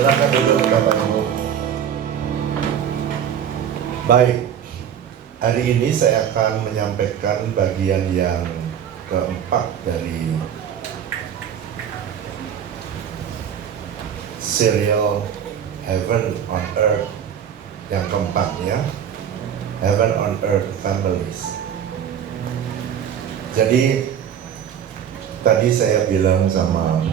Silakan duduk Bapak Ibu. Baik, hari ini saya akan menyampaikan bagian yang keempat dari serial Heaven on Earth yang keempat ya, Heaven on Earth Families. Jadi tadi saya bilang sama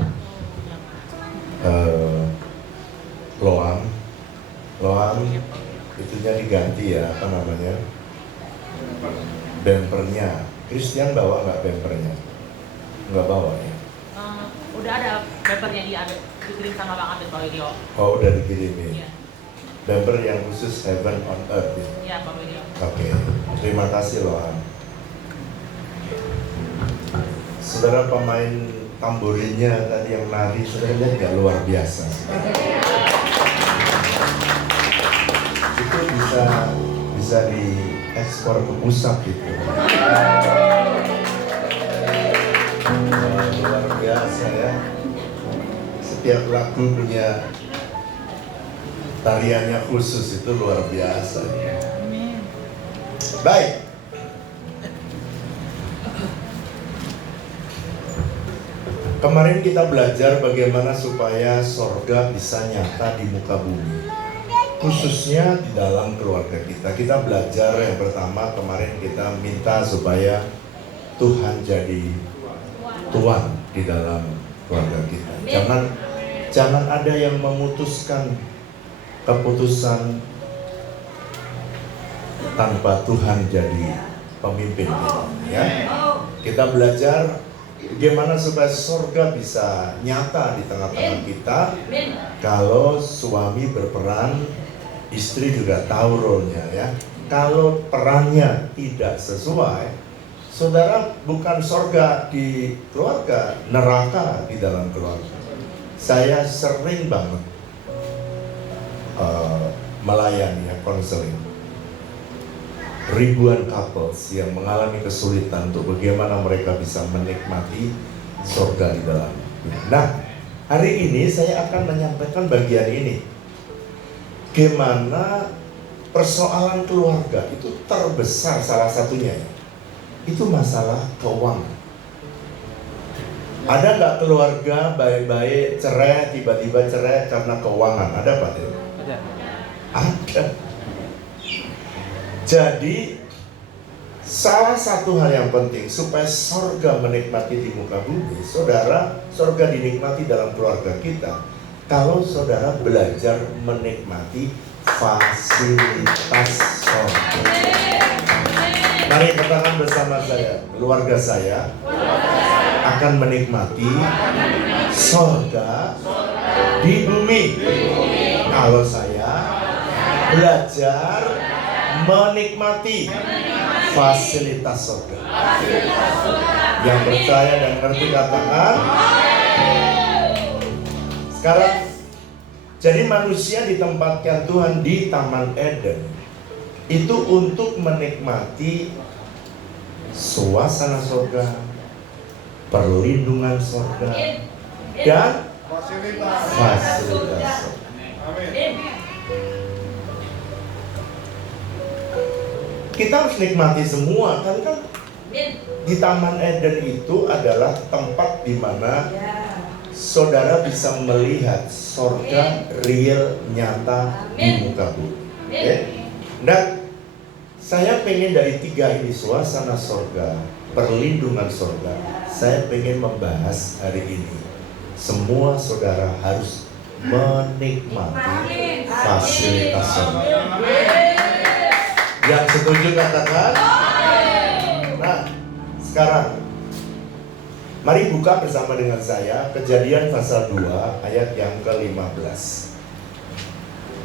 Loan itunya diganti ya, apa namanya, bempernya. Christian bawa nggak bempernya? Nggak bawa ya? Udah ada bempernya, dikirim sama Bang Abed Pak Widyo. Oh, udah dikirimin. Iya. Bemper yang khusus Heaven on Earth ya? Iya Pak Widyo. Oke, terima kasih Loan. Saudara pemain tamborinnya tadi yang nari, saudara lihat nggak, luar biasa. Itu bisa diekspor ke pusat gitu. Luar biasa ya. Setiap lagu punya tariannya khusus, itu luar biasa. Baik. Kemarin kita belajar bagaimana supaya sorga bisa nyata di muka bumi, khususnya di dalam keluarga kita. Kita belajar yang pertama kemarin, kita minta supaya Tuhan jadi Tuan di dalam keluarga kita. Jangan ada yang memutuskan keputusan tanpa Tuhan jadi pemimpin kita. Ya, kita belajar bagaimana supaya surga bisa nyata di tengah-tengah kita. Kalau suami berperan, istri juga tahu role-nya ya. Kalau perannya tidak sesuai, saudara, bukan surga di keluarga, neraka di dalam keluarga. Saya sering banget melayani konseling ribuan couples yang mengalami kesulitan untuk bagaimana mereka bisa menikmati surga di dalam. Nah, hari ini saya akan menyampaikan bagian ini. Gimana persoalan keluarga itu terbesar, salah satunya itu masalah keuangan. Ada nggak keluarga baik-baik cerai, tiba-tiba cerai karena keuangan? Ada Pak? Ada. Jadi salah satu hal yang penting supaya surga menikmati di muka bumi, saudara, surga dinikmati dalam keluarga kita kalau saudara belajar menikmati fasilitas surga. Mari katakan bersama saya, keluarga saya akan menikmati surga di bumi kalau saya belajar menikmati fasilitas surga. Yang percaya dan ngerti katakan. Sekarang, jadi manusia ditempatkan Tuhan di Taman Eden itu untuk menikmati suasana surga, perlindungan surga, dan fasilitas surga. Kita harus nikmati semua kan di Taman Eden itu adalah tempat di mana saudara bisa melihat surga real, nyata di muka bumi. Dan saya pengen dari tiga ini, suasana surga, perlindungan surga, saya pengen membahas hari ini. Semua saudara harus menikmati fasilitas surga. Yang setuju katakan. Nah, sekarang mari buka bersama dengan saya Kejadian pasal 2 ayat yang ke-15.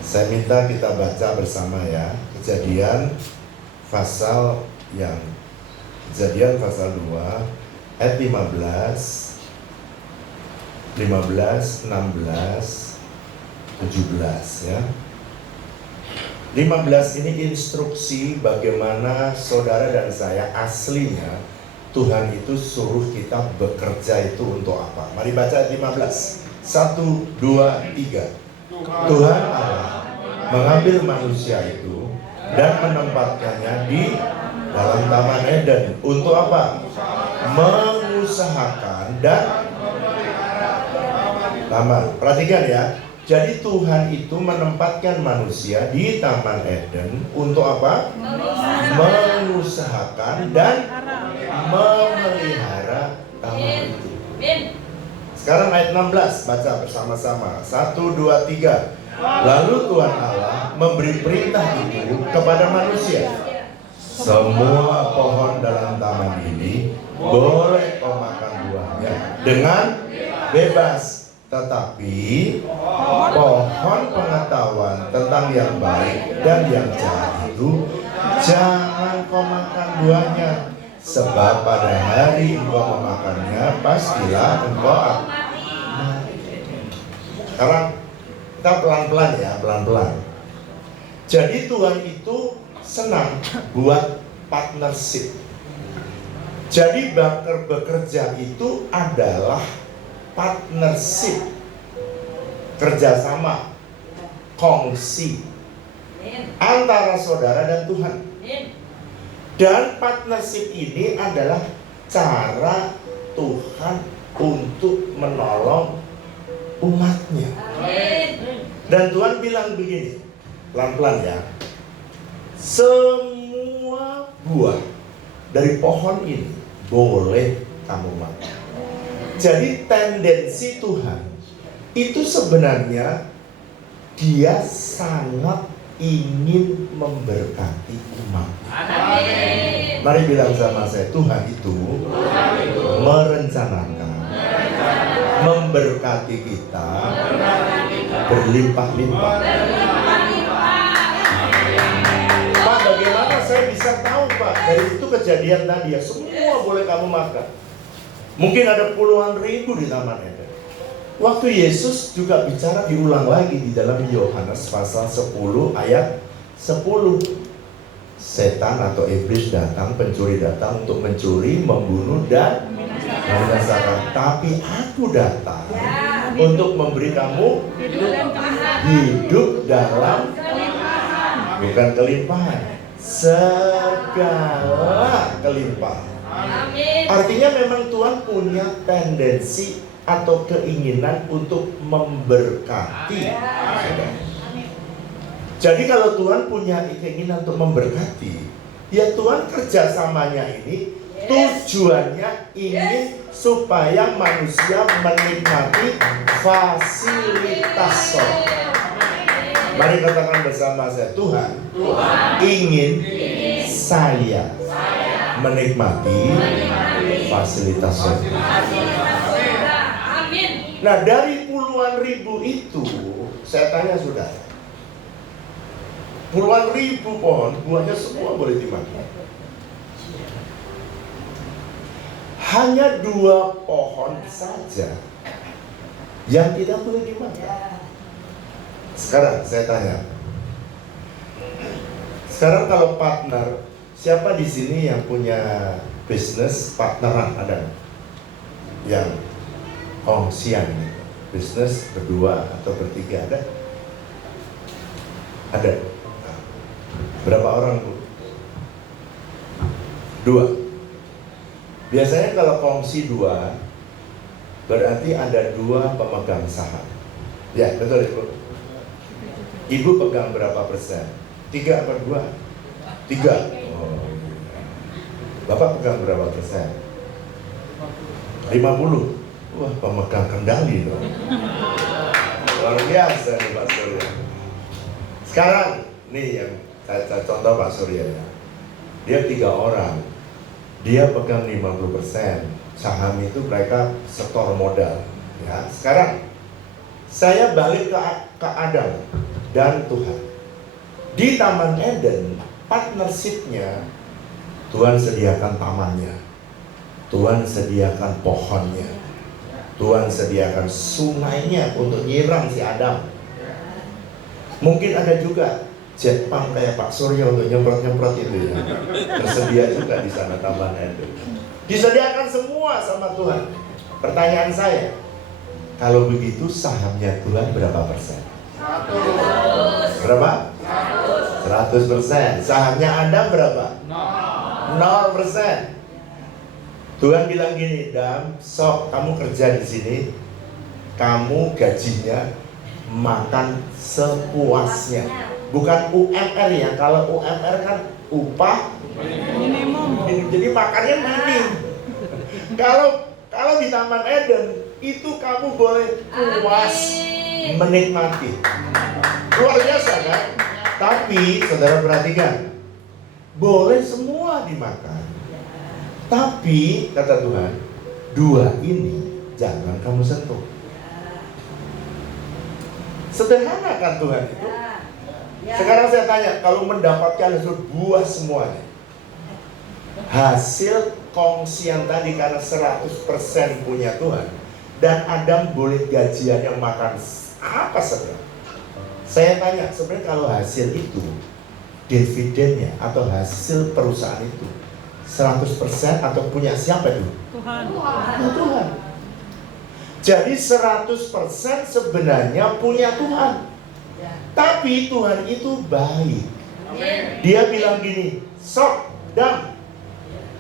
Saya minta kita baca bersama ya. Kejadian pasal 2 ayat 15, 16, 17 ya. 15 ini instruksi bagaimana saudara dan saya aslinya Tuhan itu suruh kita bekerja itu untuk apa. Mari baca ayat 15. 1, 2, 3. Tuhan Allah mengambil manusia itu dan menempatkannya di dalam Taman Eden. Untuk apa? Mengusahakan dan taman. Perhatikan ya. Jadi Tuhan itu menempatkan manusia di Taman Eden untuk apa? Mengusahakan dan memelihara taman itu. Sekarang ayat 16, baca bersama-sama. 1, 2, 3. Lalu Tuhan Allah memberi perintah itu kepada manusia. Semua pohon dalam taman ini boleh kau makan buahnya dengan bebas. Tetapi pohon pengetahuan tentang yang baik dan yang jahat itu jangan kau makan buahnya. Sebab pada hari engkau memakannya pastilah engkau mati. Sekarang kita pelan-pelan ya, pelan-pelan. Jadi Tuhan itu senang buat partnership. Jadi bekerja itu adalah partnership, kerjasama, kongsi antara saudara dan Tuhan. Dan partnership ini adalah cara Tuhan untuk menolong umatnya. Dan Tuhan bilang begini, pelan-pelan ya. Semua buah dari pohon ini boleh kamu makan. Jadi tendensi Tuhan itu sebenarnya dia sangat ingin memberkati umat. Mari bilang sama saya, Tuhan itu merencanakan memberkati kita berlimpah-limpah. Pak, bagaimana saya bisa tahu, Pak? Dari itu kejadian tadi ya, semua boleh kamu makan. Mungkin ada puluhan ribu di Taman Eden. Waktu Yesus juga bicara diulang lagi di dalam Yohanes pasal 10 ayat 10. Setan atau iblis datang, pencuri datang untuk mencuri, membunuh dan membinasakan. Tapi aku datang untuk memberi kamu hidup dalam bukan kelimpahan, segala kelimpahan. Artinya memang Tuhan punya tendensi atau keinginan untuk memberkati. Jadi kalau Tuhan punya keinginan untuk memberkati, ya Tuhan kerjasamanya ini tujuannya ingin supaya manusia menikmati fasilitas surga. Mari katakan bersama saya, Tuhan ingin saya menikmati fasilitas surga. Nah, dari puluhan ribu itu, saya tanya saudara, puluhan ribu pohon, buahnya semua boleh dimakan. Hanya 2 pohon saja yang tidak boleh dimakan. Sekarang saya tanya, sekarang kalau partner, siapa di sini yang punya bisnis partneran? Ada yang kongsian, bisnis berdua atau bertiga? Ada. Berapa orang, Bu? 2. Biasanya kalau kongsi 2, berarti ada 2 pemegang saham. Ya, betul Ibu. Ibu pegang berapa persen? 3 atau 2? 3. Oh. Bapak pegang berapa persen? 50. Wah, pemegang kendali dong. Luar biasa nih Pak Surya. Sekarang, nih yang saya contoh Pak Surya ya. Dia 3 orang. Dia pegang 50%. Saham itu mereka setor modal. Ya, sekarang saya balik ke Adam dan Tuhan. Di Taman Eden, partnershipnya Tuhan sediakan tamannya, Tuhan sediakan pohonnya, Tuhan sediakan sungainya untuk nyiram si Adam. Mungkin ada juga jet pump kayak Pak Surya untuk nyemprot-nyemprot itu ya. Tersedia juga di sana Taman Eden. Disediakan semua sama Tuhan. Pertanyaan saya, kalau begitu sahamnya Tuhan berapa persen? Berapa? 100%. Sahamnya Anda berapa? 0%. Tuhan bilang gini, Dam, sok kamu kerja di sini, kamu gajinya makan sepuasnya. Bukan UMR ya, kalau UMR kan upah minimum. Jadi makannya minim. Kalau di Taman Eden itu kamu boleh puas menikmati. Luar biasa kan? Tapi saudara perhatikan, boleh semua dimakan. Tapi kata Tuhan, dua ini jangan kamu sentuh. Sederhana kan Tuhan itu? Sekarang saya tanya, kalau mendapatkan hasil buah semuanya, hasil kongsian tadi karena 100% punya Tuhan, dan Adam boleh gajiannya makan apa saja. Saya tanya, sebenarnya kalau hasil itu, dividennya atau hasil perusahaan itu 100% atau punya siapa itu? Tuhan. Tuhan. Jadi 100% sebenarnya punya Tuhan. Tapi Tuhan itu baik. Dia bilang gini, sok, Dam,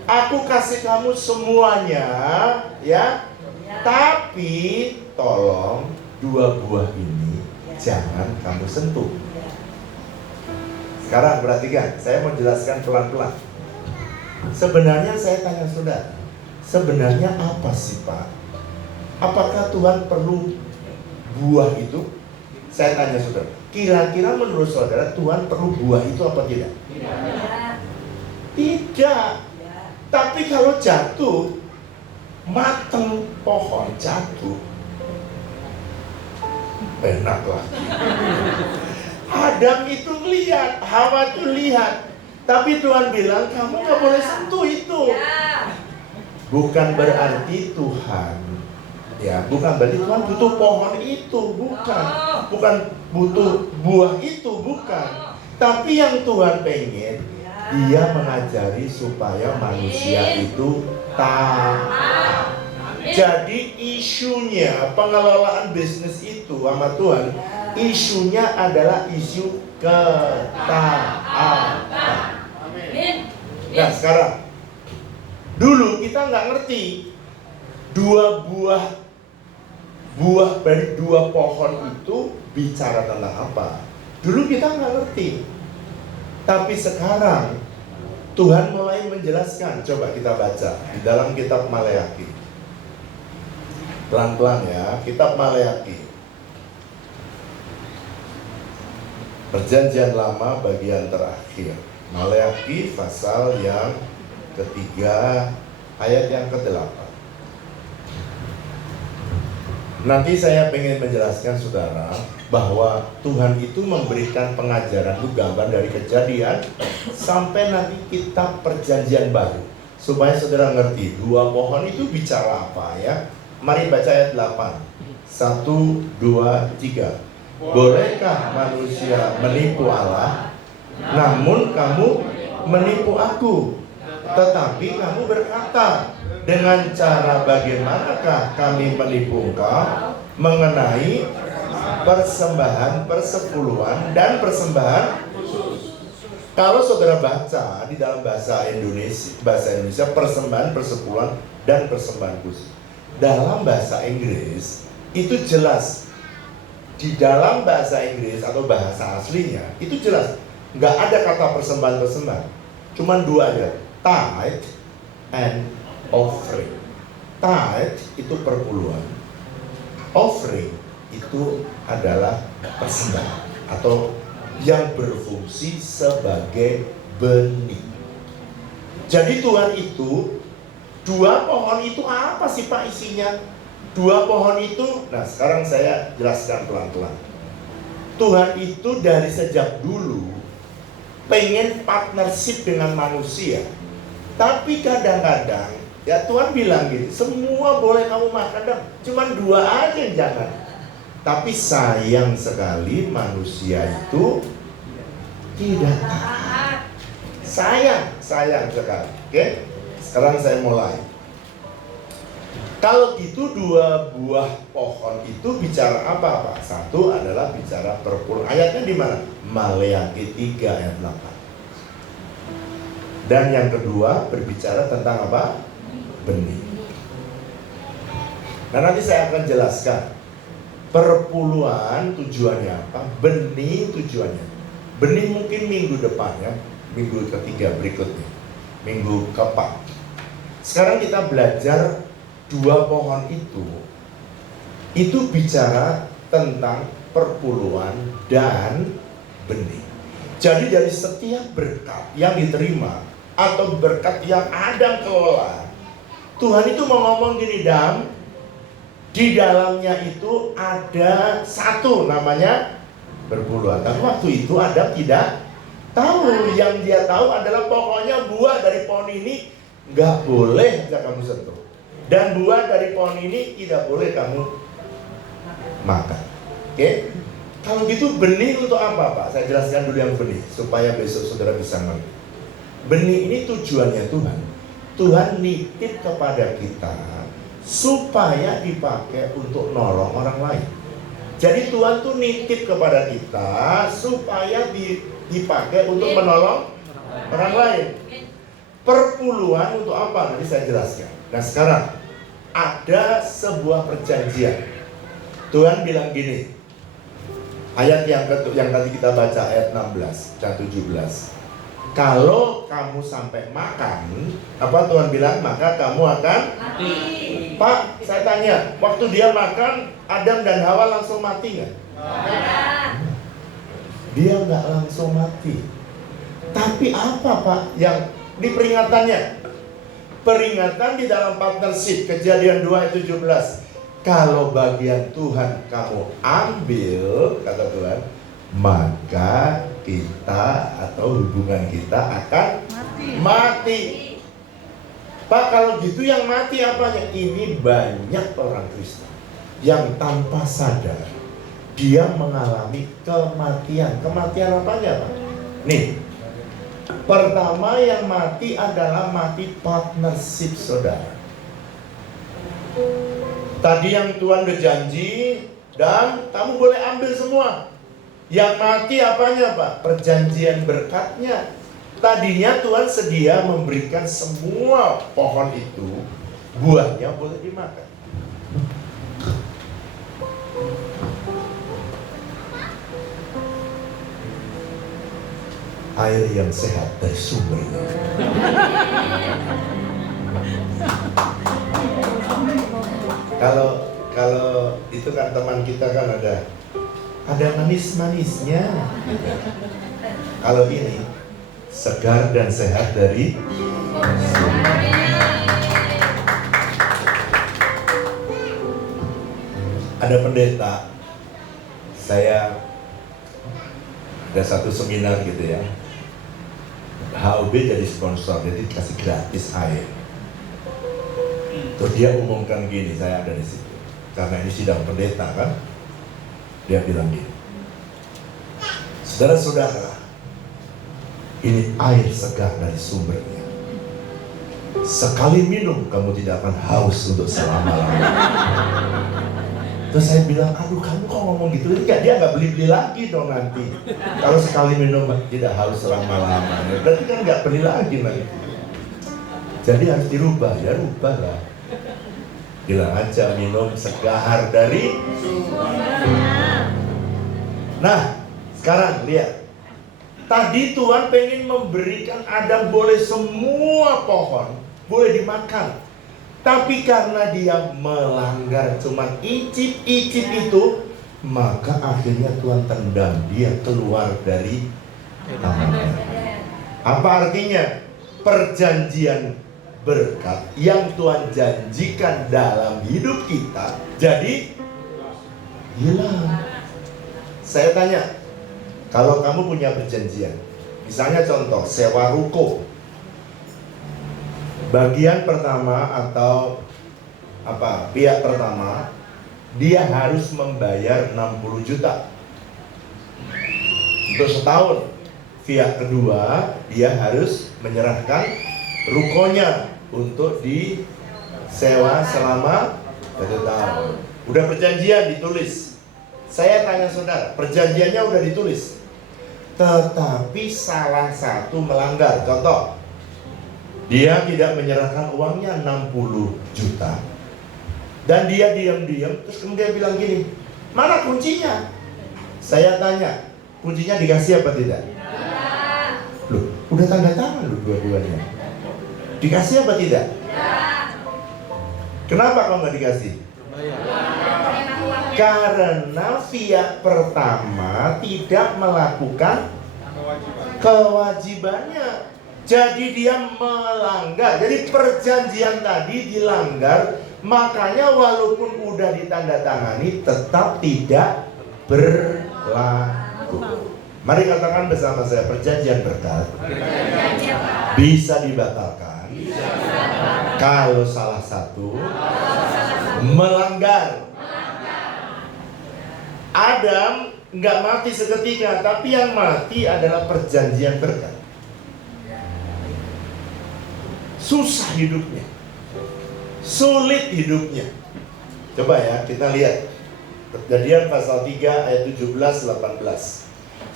aku kasih kamu semuanya, ya. Tapi tolong dua buah ini jangan kamu sentuh. Sekarang perhatikan, saya mau jelaskan pelan-pelan. Sebenarnya saya tanya saudara, sebenarnya apa sih Pak? Apakah Tuhan perlu buah itu? Saya tanya saudara, kira-kira menurut saudara Tuhan perlu buah itu apa tidak? Tidak. Tapi kalau jatuh, mateng pohon jatuh, enak lah. Adam itu lihat, Hawa itu lihat. Tapi Tuhan bilang, kamu gak boleh sentuh itu. Bukan berarti Tuhan, ya, bukan berarti Tuhan butuh pohon itu, bukan. Bukan butuh buah itu, bukan. Tapi yang Tuhan pengen, Dia mengajari supaya manusia itu taat. Jadi isunya pengelolaan bisnis itu sama Tuhan, isunya adalah isu ketaatan. Nah sekarang, dulu kita nggak ngerti dua buah dari dua pohon itu bicara tentang apa. Dulu kita nggak ngerti. Tapi sekarang Tuhan mulai menjelaskan. Coba kita baca di dalam kitab Maleakhi. Pelan-pelan ya, kitab Maleakhi. Perjanjian Lama bagian terakhir. Maleakhi pasal yang ketiga ayat yang ke-8. Nanti saya pengen menjelaskan saudara bahwa Tuhan itu memberikan pengajaran itu gambar dari Kejadian sampai nanti kitab Perjanjian Baru, supaya saudara ngerti dua pohon itu bicara apa ya. Mari baca ayat 8. 1, 2, 3. Bolehkah manusia menipu Allah? Namun kamu menipu aku. Tetapi kamu berkata, dengan cara bagaimanakah kami menipu engkau mengenai persembahan persepuluhan dan persembahan khusus. Kalau saudara baca di dalam bahasa Indonesia persembahan persepuluhan dan persembahan khusus. Dalam bahasa Inggris itu jelas. Di dalam bahasa Inggris atau bahasa aslinya itu jelas, nggak ada kata persembahan. Cuman dua aja, tithe and offering. Tithe itu perpuluhan, offering itu adalah persembahan atau yang berfungsi sebagai benih. Jadi Tuhan itu, dua pohon itu apa sih Pak isinya? Dua pohon itu, nah sekarang saya jelaskan pelan-pelan. Tuhan itu dari sejak dulu pengen partnership dengan manusia. Tapi kadang-kadang ya Tuhan bilang gitu, semua boleh kamu makan dah, cuman dua aja yang jangan. Tapi sayang sekali manusia itu tidak taat. Sayang sekali. Oke? Sekarang saya mulai. Kalau gitu dua buah pohon itu bicara apa Pak? Satu adalah bicara perpuluhan. Ayatnya di mana? Maleakhi 3 ayat 8. Dan yang kedua berbicara tentang apa? Benih. Nah nanti saya akan jelaskan perpuluhan tujuannya apa, benih tujuannya. Benih mungkin minggu depan ya, minggu ketiga berikutnya, minggu keempat. Sekarang kita belajar dua pohon itu bicara tentang perpuluhan dan benih. Jadi dari setiap berkat yang diterima atau berkat yang Adam kelola, Tuhan itu mau ngomong gini, Dam, di dalamnya itu ada satu namanya perpuluhan. Tapi waktu itu Adam tidak tahu. Yang dia tahu adalah pokoknya buah dari pohon ini nggak boleh kamu sentuh. Dan buah dari pohon ini tidak boleh kamu makan. Oke? Kalau gitu benih untuk apa Pak? Saya jelaskan dulu yang benih supaya besok saudara bisa ngerti. Benih ini tujuannya Tuhan. Tuhan nitip kepada kita supaya dipakai untuk nolong orang lain. Jadi Tuhan tuh nitip kepada kita supaya dipakai untuk menolong orang lain. Perpuluhan untuk apa? Nanti saya jelaskan. Nah sekarang ada sebuah perjanjian. Tuhan bilang gini, ayat yang tadi kita baca ayat 16 dan 17. Kalau kamu sampai makan, apa Tuhan bilang? Maka kamu akan mati. Pak, saya tanya, waktu dia makan, Adam dan Hawa langsung mati nggak? Dia nggak langsung mati. Tapi apa Pak yang di peringatannya? Peringatan di dalam partnership, Kejadian 2 ayat 17. Kalau bagian Tuhan kamu ambil, kata Tuhan, maka kita atau hubungan kita akan mati. Pak, kalau gitu yang mati apanya? Ini banyak orang Kristen yang tanpa sadar dia mengalami kematian. Kematian apanya Pak? Nih, pertama yang mati adalah mati partnership saudara. Tadi yang Tuhan berjanji, dan kamu boleh ambil semua. Yang mati apanya Pak? Perjanjian berkatnya. Tadinya Tuhan sedia memberikan semua pohon itu, buahnya boleh dimakan. Air yang sehat dari sumbernya. Kalau itu kan teman kita kan ada manis-manisnya. Kalau ini segar dan sehat dari sumber. Ada pendeta, saya ada satu seminar gitu ya, HOB jadi sponsor, jadi kasih gratis air. Terus dia umumkan gini, saya ada di situ, karena ini sidang pendeta kan. Dia bilang gini, saudara-saudara, ini air segar dari sumbernya. Sekali minum kamu tidak akan haus untuk selama-lamanya. Terus saya bilang, aduh kamu kok ngomong gitu? Dia nggak beli-beli lagi dong nanti. Kalau sekali minum tidak haus selama-lamanya, berarti kan nggak beli lagi nanti. Jadi harus dirubah, ya rubah lah. Bilang aja minum segar dari sumbernya. Nah, sekarang lihat. Tadi Tuhan pengen memberikan Adam boleh semua pohon, boleh dimakan. Tapi karena dia melanggar cuma icip-icip itu, maka akhirnya Tuhan tendang dia keluar dari taman. Apa artinya? Perjanjian berkat yang Tuhan janjikan dalam hidup kita jadi hilang. Saya tanya, kalau kamu punya perjanjian, misalnya contoh sewa ruko, bagian pertama atau pihak pertama dia harus membayar 60 juta untuk setahun. Pihak kedua dia harus menyerahkan rukonya untuk sewa selama 1 tahun. Udah perjanjian ditulis. Saya tanya saudara, perjanjiannya udah ditulis, tetapi salah satu melanggar. Contoh, dia tidak menyerahkan uangnya 60 juta, dan dia diam-diam terus kemudian bilang gini, mana kuncinya? Saya tanya, kuncinya dikasih apa tidak? Loh, udah tanda tangan loh dua-duanya. Dikasih apa tidak? Kenapa kau nggak dikasih? Karena pihak pertama tidak melakukan kewajibannya. Jadi dia melanggar. Jadi perjanjian tadi dilanggar. Makanya walaupun udah ditandatangani tetap tidak berlaku. Mari katakan bersama saya, perjanjian berkat bisa dibatalkan kalau salah satu melanggar. Adam nggak mati seketika, tapi yang mati adalah perjanjian berkat. Susah hidupnya, sulit hidupnya. Coba ya kita lihat Kejadian pasal 3 ayat 17-18.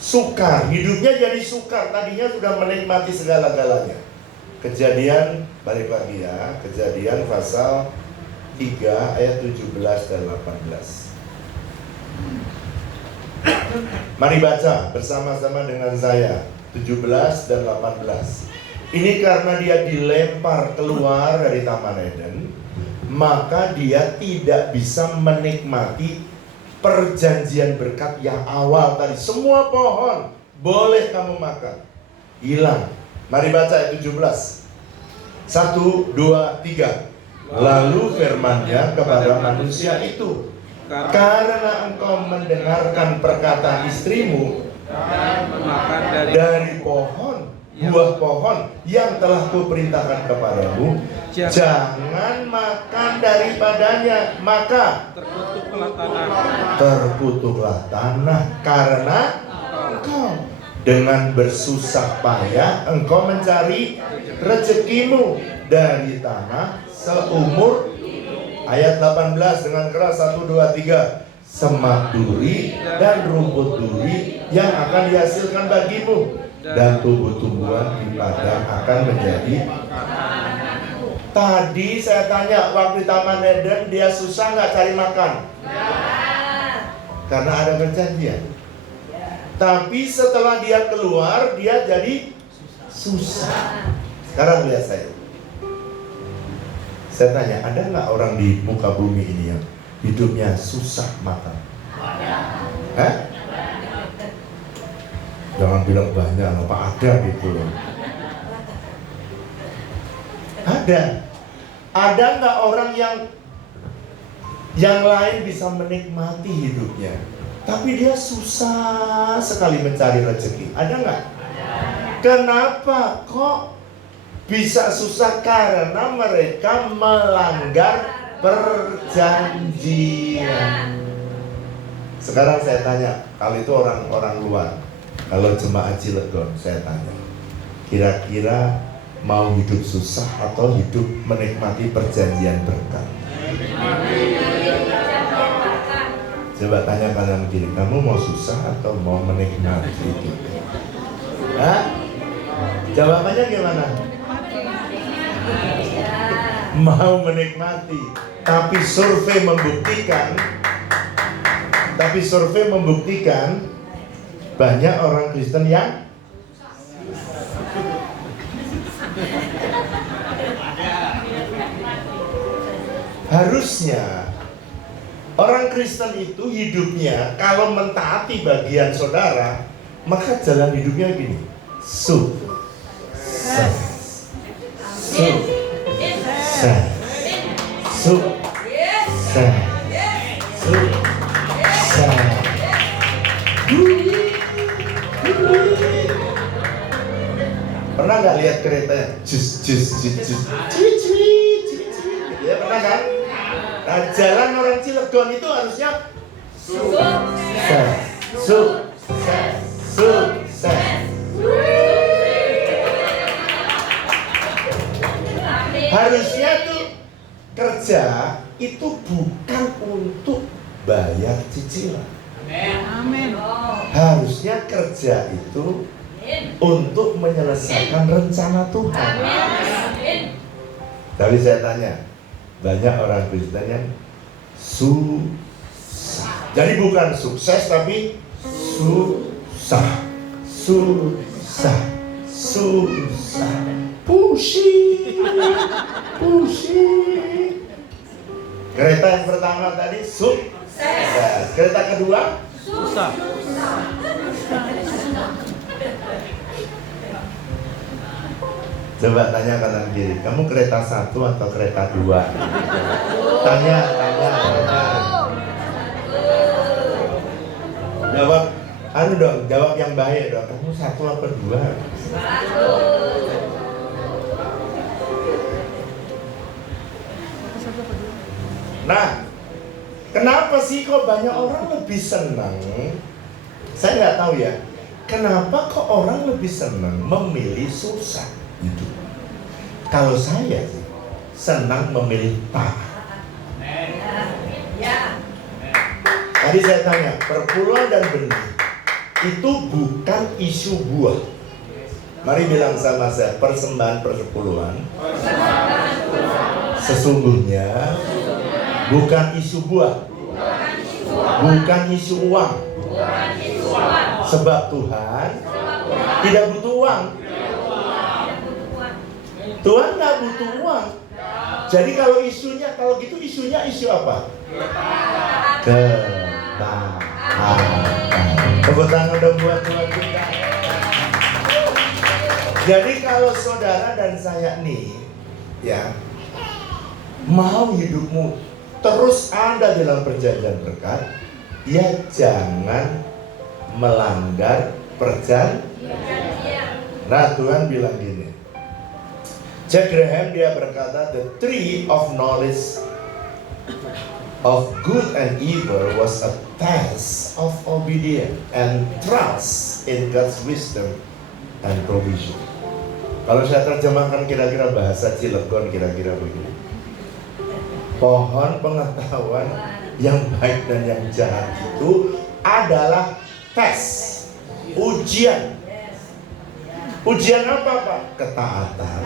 Sukar, hidupnya jadi sukar. Tadinya sudah menikmati segala-galanya. Kejadian, balik lagi ya, Kejadian pasal 3 ayat 17 dan 18. Mari baca bersama-sama dengan saya 17 dan 18. Ini karena dia dilempar keluar dari Taman Eden, maka dia tidak bisa menikmati perjanjian berkat yang awal tadi. Semua pohon boleh kamu makan, hilang. Mari baca ayat 17. 1, 2, 3. Lalu firman-Nya kepada manusia itu, karena engkau mendengarkan perkataan istrimu dan memakan dari buah pohon yang telah kuperintahkan kepadamu, jangan makan daripadanya, maka terkutuklah tanah karena engkau dengan bersusah payah engkau mencari rezekimu dari tanah seumur. Ayat 18 dengan keras, 1, 2, 3. Semak duri dan rumput duri yang akan dihasilkan bagimu, dan tumbuh-tumbuhan di padang akan menjadi. Tadi saya tanya, waktu di Taman Eden dia susah nggak cari makan? Karena ada perjanjian. Tapi setelah dia keluar, dia jadi susah. Sekarang lihat saya. Saya tanya, ada nggak orang di muka bumi ini yang hidupnya susah makan? Hah? Jangan bilang banyak, apa ada gitu. Ada. Ada nggak orang yang lain bisa menikmati hidupnya, tapi dia susah sekali mencari rezeki? Ada nggak? Kenapa kok bisa susah? Karena mereka melanggar perjanjian. Sekarang saya tanya, kalau itu orang-orang luar, kalau jemaat Cilegon, saya tanya, kira-kira mau hidup susah atau hidup menikmati perjanjian berkat? Coba tanya kanan kiri, kamu mau susah atau mau menikmati hidup? Hah? Jawabannya gimana? Mau menikmati. Tapi survei membuktikan banyak orang Kristen yang harusnya orang Kristen itu hidupnya kalau mentaati bagian saudara, maka jalan hidupnya gini. Pernah nggak lihat keretanya? Ya pernah kan? Nah, jalan orang Cilegon itu harusnya sukses. Harusnya tuh kerja itu bukan untuk bayar cicilan. Amin. Harusnya kerja itu untuk menyelesaikan rencana Tuhan. Tapi saya tanya, banyak orang Kristen yang susah. Jadi bukan sukses tapi susah. Susah. Susah. Pusing. Pusing. Kereta yang pertama tadi sukses. Kereta kedua Susah. Coba tanya kanan kiri, kamu kereta 1 atau kereta 2? Tanya. Jawab, jawab yang baik dong. Kamu 1 apa 2? Nah, kenapa sih kok banyak orang lebih senang? Saya nggak tahu ya. Kenapa kok orang lebih senang memilih susah hidup? Kalau saya sih senang memilih taat. Tadi saya tanya, perpuluhan dan benih itu bukan isu buah. Mari bilang sama saya, persembahan persepuluhan sesungguhnya bukan isu buah, bukan isu uang. Sebab Tuhan tidak butuh uang. Tuhan nggak butuh uang. Jadi kalau gitu isunya isu apa? Ketaatan. Tepuk tangan dong buat Tuhan kita. Jadi kalau saudara dan saya nih, ya, mau hidupmu terus ada dalam perjanjian berkat, ya jangan melanggar perjanjian. Nah, Tuhan bilang gini. Jack Graham dia berkata, the tree of knowledge of good and evil was a test of obedience and trust in God's wisdom and provision. Kalau saya terjemahkan kira-kira bahasa Cilegon kira-kira begini. Pohon pengetahuan yang baik dan yang jahat itu adalah tes, ujian. Ujian apa Pak? Ketaatan.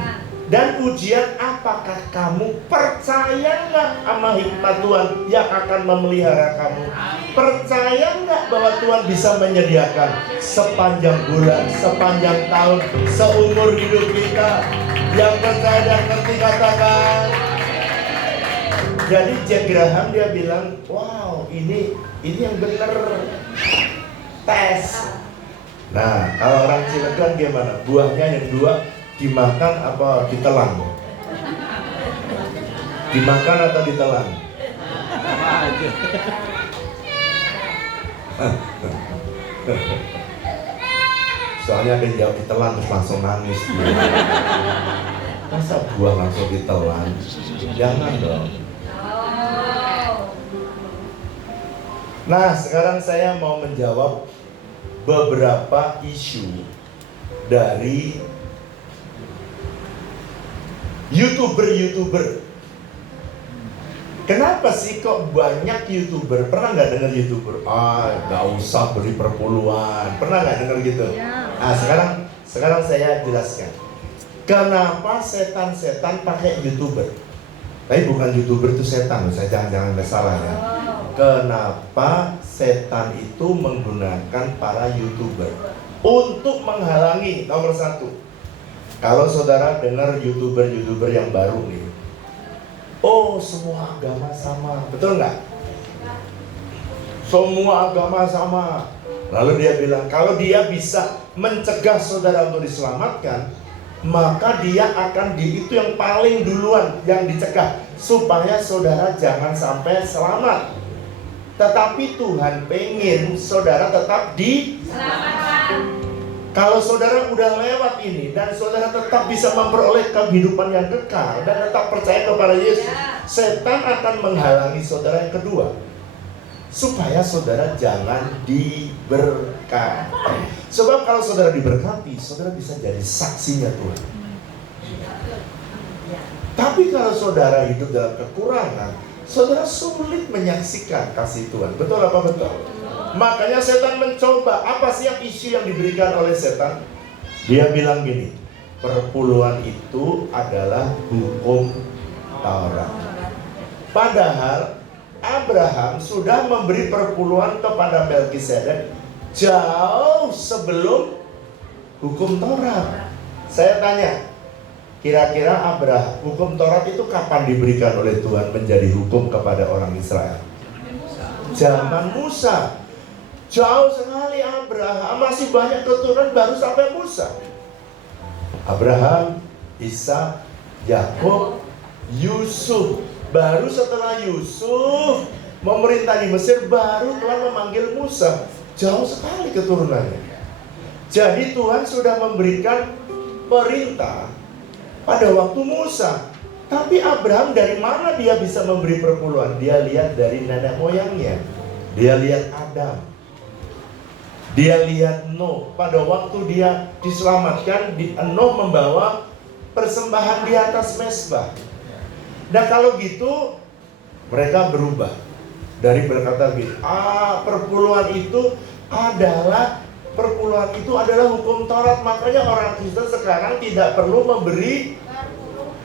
Dan ujian apakah kamu percaya nggak sama hikmat Tuhan yang akan memelihara kamu? Percaya nggak bahwa Tuhan bisa menyediakan sepanjang bulan, sepanjang tahun, seumur hidup kita? Yang percaya dan ngerti katakan. Jadi Jack Graham dia bilang, wow ini yang benar tes. Nah kalau orang Cilegon gimana? Buahnya yang 2 dimakan apa ditelan? Dimakan atau ditelan? Soalnya ada yang jawab ditelan terus langsung nangis. Masa buah langsung ditelan? Jangan dong. Nah, sekarang saya mau menjawab beberapa isu dari YouTuber. Kenapa sih kok banyak YouTuber? Pernah nggak dengar YouTuber? Nggak usah beli perpuluhan. Pernah nggak dengar gitu? Nah, sekarang saya jelaskan. Kenapa setan-setan pakai YouTuber? Tapi bukan YouTuber itu setan, saya jangan salah ya. Kenapa setan itu menggunakan para YouTuber untuk menghalangi? Nomor 1. Kalau saudara dengar YouTuber yang baru nih, oh semua agama sama, betul nggak? Semua agama sama. Lalu dia bilang, kalau dia bisa mencegah saudara untuk diselamatkan, maka dia akan itu yang paling duluan yang dicegah, supaya saudara jangan sampai selamat. Tetapi Tuhan pengen saudara tetap diselamatkan. Kalau saudara udah lewat ini dan saudara tetap bisa memperoleh kehidupan yang kekal dan tetap percaya kepada Yesus, setan akan menghalangi saudara yang kedua, supaya saudara jangan diberkati. Sebab kalau saudara diberkati, saudara bisa jadi saksinya Tuhan. Tapi kalau saudara hidup dalam kekurangan, saudara sulit menyaksikan kasih Tuhan. Betul apa betul? Makanya setan mencoba. Apa sih yang isu yang diberikan oleh setan? Dia bilang gini, perpuluhan itu adalah hukum Taurat. Padahal Abraham sudah memberi perpuluhan kepada Melkisedek jauh sebelum hukum Taurat. Saya tanya, kira-kira Abraham, hukum Taurat itu kapan diberikan oleh Tuhan menjadi hukum kepada orang Israel? Zaman Musa. Jauh sekali Abraham, masih banyak keturunan baru sampai Musa. Abraham, Ishak, Yakub, Yusuf. Baru setelah Yusuf memerintah di Mesir, baru Tuhan memanggil Musa. Jauh sekali keturunannya. Jadi Tuhan sudah memberikan perintah pada waktu Musa. Tapi Abraham dari mana dia bisa memberi perpuluhan? Dia lihat dari nenek moyangnya. Dia lihat Adam. Dia lihat Nuh. Pada waktu dia diselamatkan, Nuh membawa persembahan di atas mezbah. Nah kalau gitu mereka berubah dari berkata gini, perpuluhan itu adalah hukum Taurat. Makanya orang Kristen sekarang tidak perlu memberi.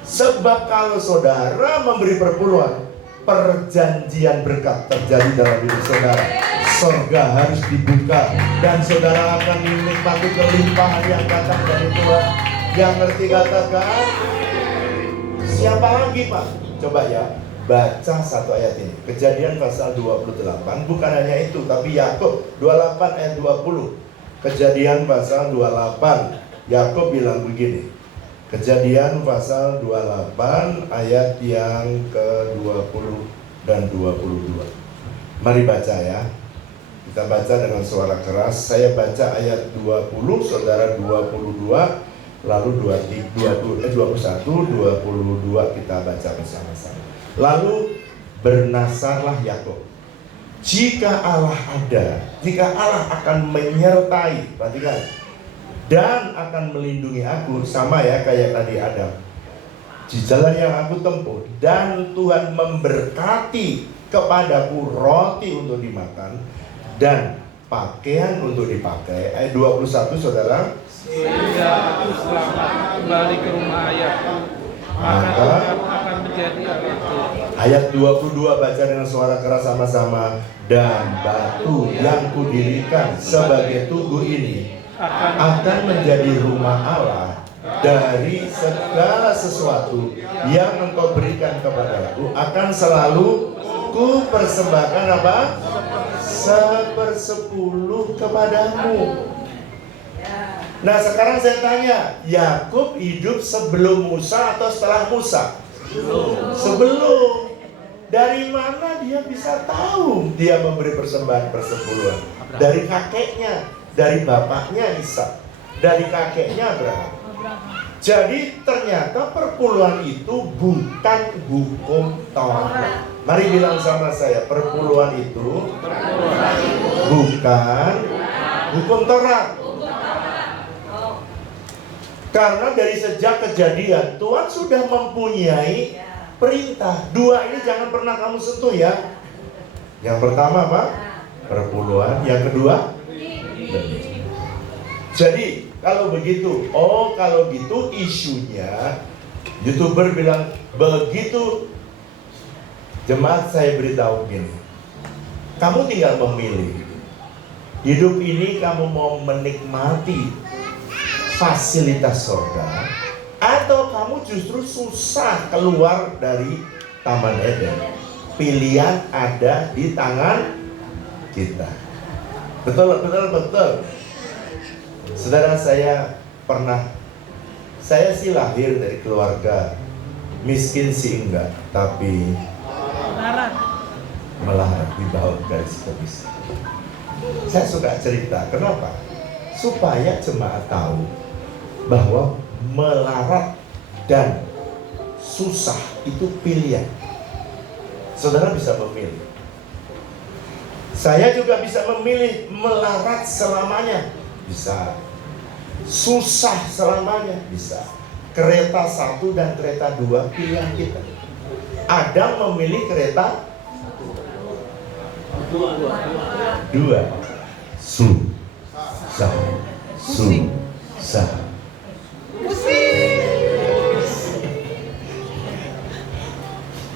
Sebab kalau saudara memberi perpuluhan, perjanjian berkat terjadi dalam hidup saudara. Surga harus dibuka dan saudara akan menikmati kelimpahan yang datang dari Tuhan. Yang ngerti katakan, siapa lagi Pak? Coba ya, baca satu ayat ini. Kejadian pasal 28. Bukan hanya itu, tapi Yakub 28 ayat 20. Kejadian pasal 28. Yakub bilang begini. Kejadian pasal 28 ayat yang ke-20 dan 22. Mari baca ya. Kita baca dengan suara keras. Saya baca ayat 20, saudara 22, lalu 21, 22 kita baca bersama-sama. Lalu bernasarlah Yakub. Jika Allah ada, jika Allah akan menyertai, perhatikan, dan akan melindungi aku, sama ya kayak tadi Adam, di jalan yang aku tempuh, dan Tuhan memberkati kepadaku roti untuk dimakan dan pakaian untuk dipakai. Ayat 21 saudara. Sehingga aku selamat kembali ke rumah ayahku, maka akan menjadi Allahku. Ayat 22 baca dengan suara keras sama-sama. Dan batu yang kudirikan sebagai tugu ini akan menjadi rumah Allah dari segala sesuatu yang engkau berikan kepadaku, akan selalu ku persembahkan apa? 1/10 kepadamu. Nah sekarang saya tanya, Yakub hidup sebelum Musa atau setelah Musa? Sebelum. Dari mana dia bisa tahu dia memberi persembahan persepuluhan? Dari kakeknya, dari bapaknya Ishak, dari kakeknya Abraham. Jadi ternyata perpuluhan itu bukan hukum Taurat. Mari bilang sama saya, perpuluhan itu bukan hukum Taurat. Karena dari sejak kejadian Tuhan sudah mempunyai perintah. Dua ini jangan pernah kamu sentuh ya. Yang pertama apa? Perpuluhan. Yang kedua benih. Jadi kalau begitu, kalau gitu isunya YouTuber bilang begitu. Jemaat saya beritahu gini, kamu tinggal memilih. Hidup ini kamu mau menikmati fasilitas surga, atau kamu justru susah keluar dari Taman Eden. Pilihan ada di tangan kita. Betul. Saudara, saya lahir dari keluarga miskin sih enggak, tapi melarat di bawah garis kemiskinan. Saya suka cerita, kenapa? Supaya jemaat tahu bahwa melarat dan susah itu pilihan. Saudara bisa memilih. Saya juga bisa memilih melarat selamanya, bisa. Susah selamanya, bisa. kereta 1 dan kereta 2 pilihan kita. Adam memilih kereta 2. Susah.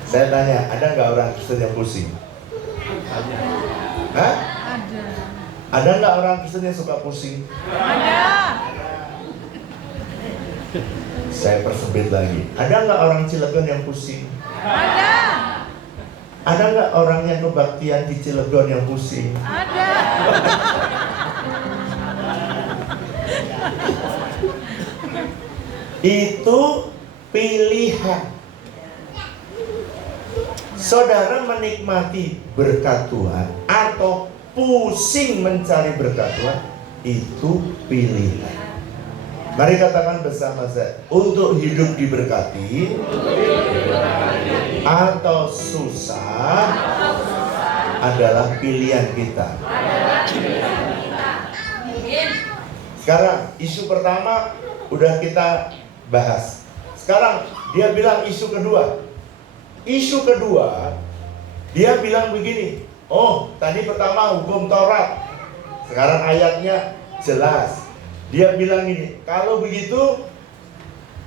Saya tanya, ada nggak orang Kristen yang pusing? Hah? Ada nggak orang Kristen yang suka pusing? Ada. Saya persempit lagi. Ada nggak orang Cilegon yang pusing? Ada. Ada nggak orang yang kebaktian di Cilegon yang pusing? Ada. Itu pilihan. Saudara menikmati berkat Tuhan atau pusing mencari berkat Tuhan, itu pilihan. Mari katakan bersama saya, untuk hidup diberkati atau susah adalah pilihan kita. Sekarang isu pertama udah kita bahas. Sekarang dia bilang isu kedua. Isu kedua, dia bilang begini. Oh, tadi pertama hukum Taurat. Sekarang ayatnya jelas. Dia bilang ini, kalau begitu,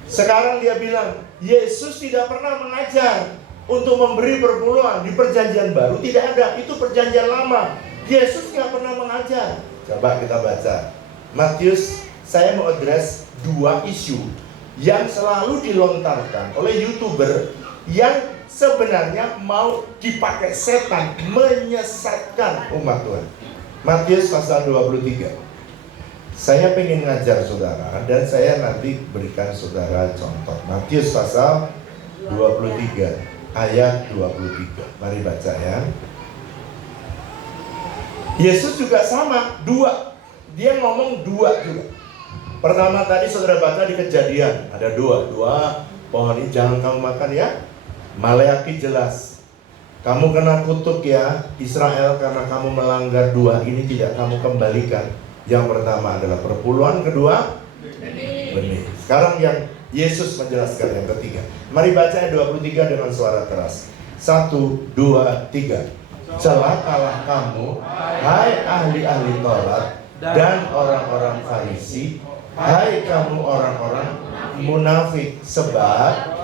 sekarang dia bilang, Yesus tidak pernah mengajar untuk memberi perpuluhan. Di perjanjian baru tidak ada, itu perjanjian lama. Yesus nggak pernah mengajar. Coba kita baca. Matius, saya mau address 2 isu yang selalu dilontarkan oleh YouTuber yang sebenarnya mau dipakai setan menyesatkan umat Tuhan. Matius pasal 23. Saya pengen ngajar saudara dan saya nanti berikan saudara contoh. Matius pasal 23 ayat 23. Mari baca ya. Yesus juga sama, 2. Dia ngomong 2 juga. Pertama tadi saudara baca di Kejadian, ada 2 pohon ini jangan kamu makan ya. Maleakhi jelas, kamu kena kutuk ya Israel karena kamu melanggar 2 ini, tidak kamu kembalikan. Yang pertama adalah perpuluhan, kedua benih. Sekarang yang Yesus menjelaskan yang ketiga. Mari baca ayat 23 dengan suara keras. 1, 2, 3. Celakalah kamu, hai ahli-ahli Taurat dan orang-orang Farisi, hai kamu orang-orang munafik, sebab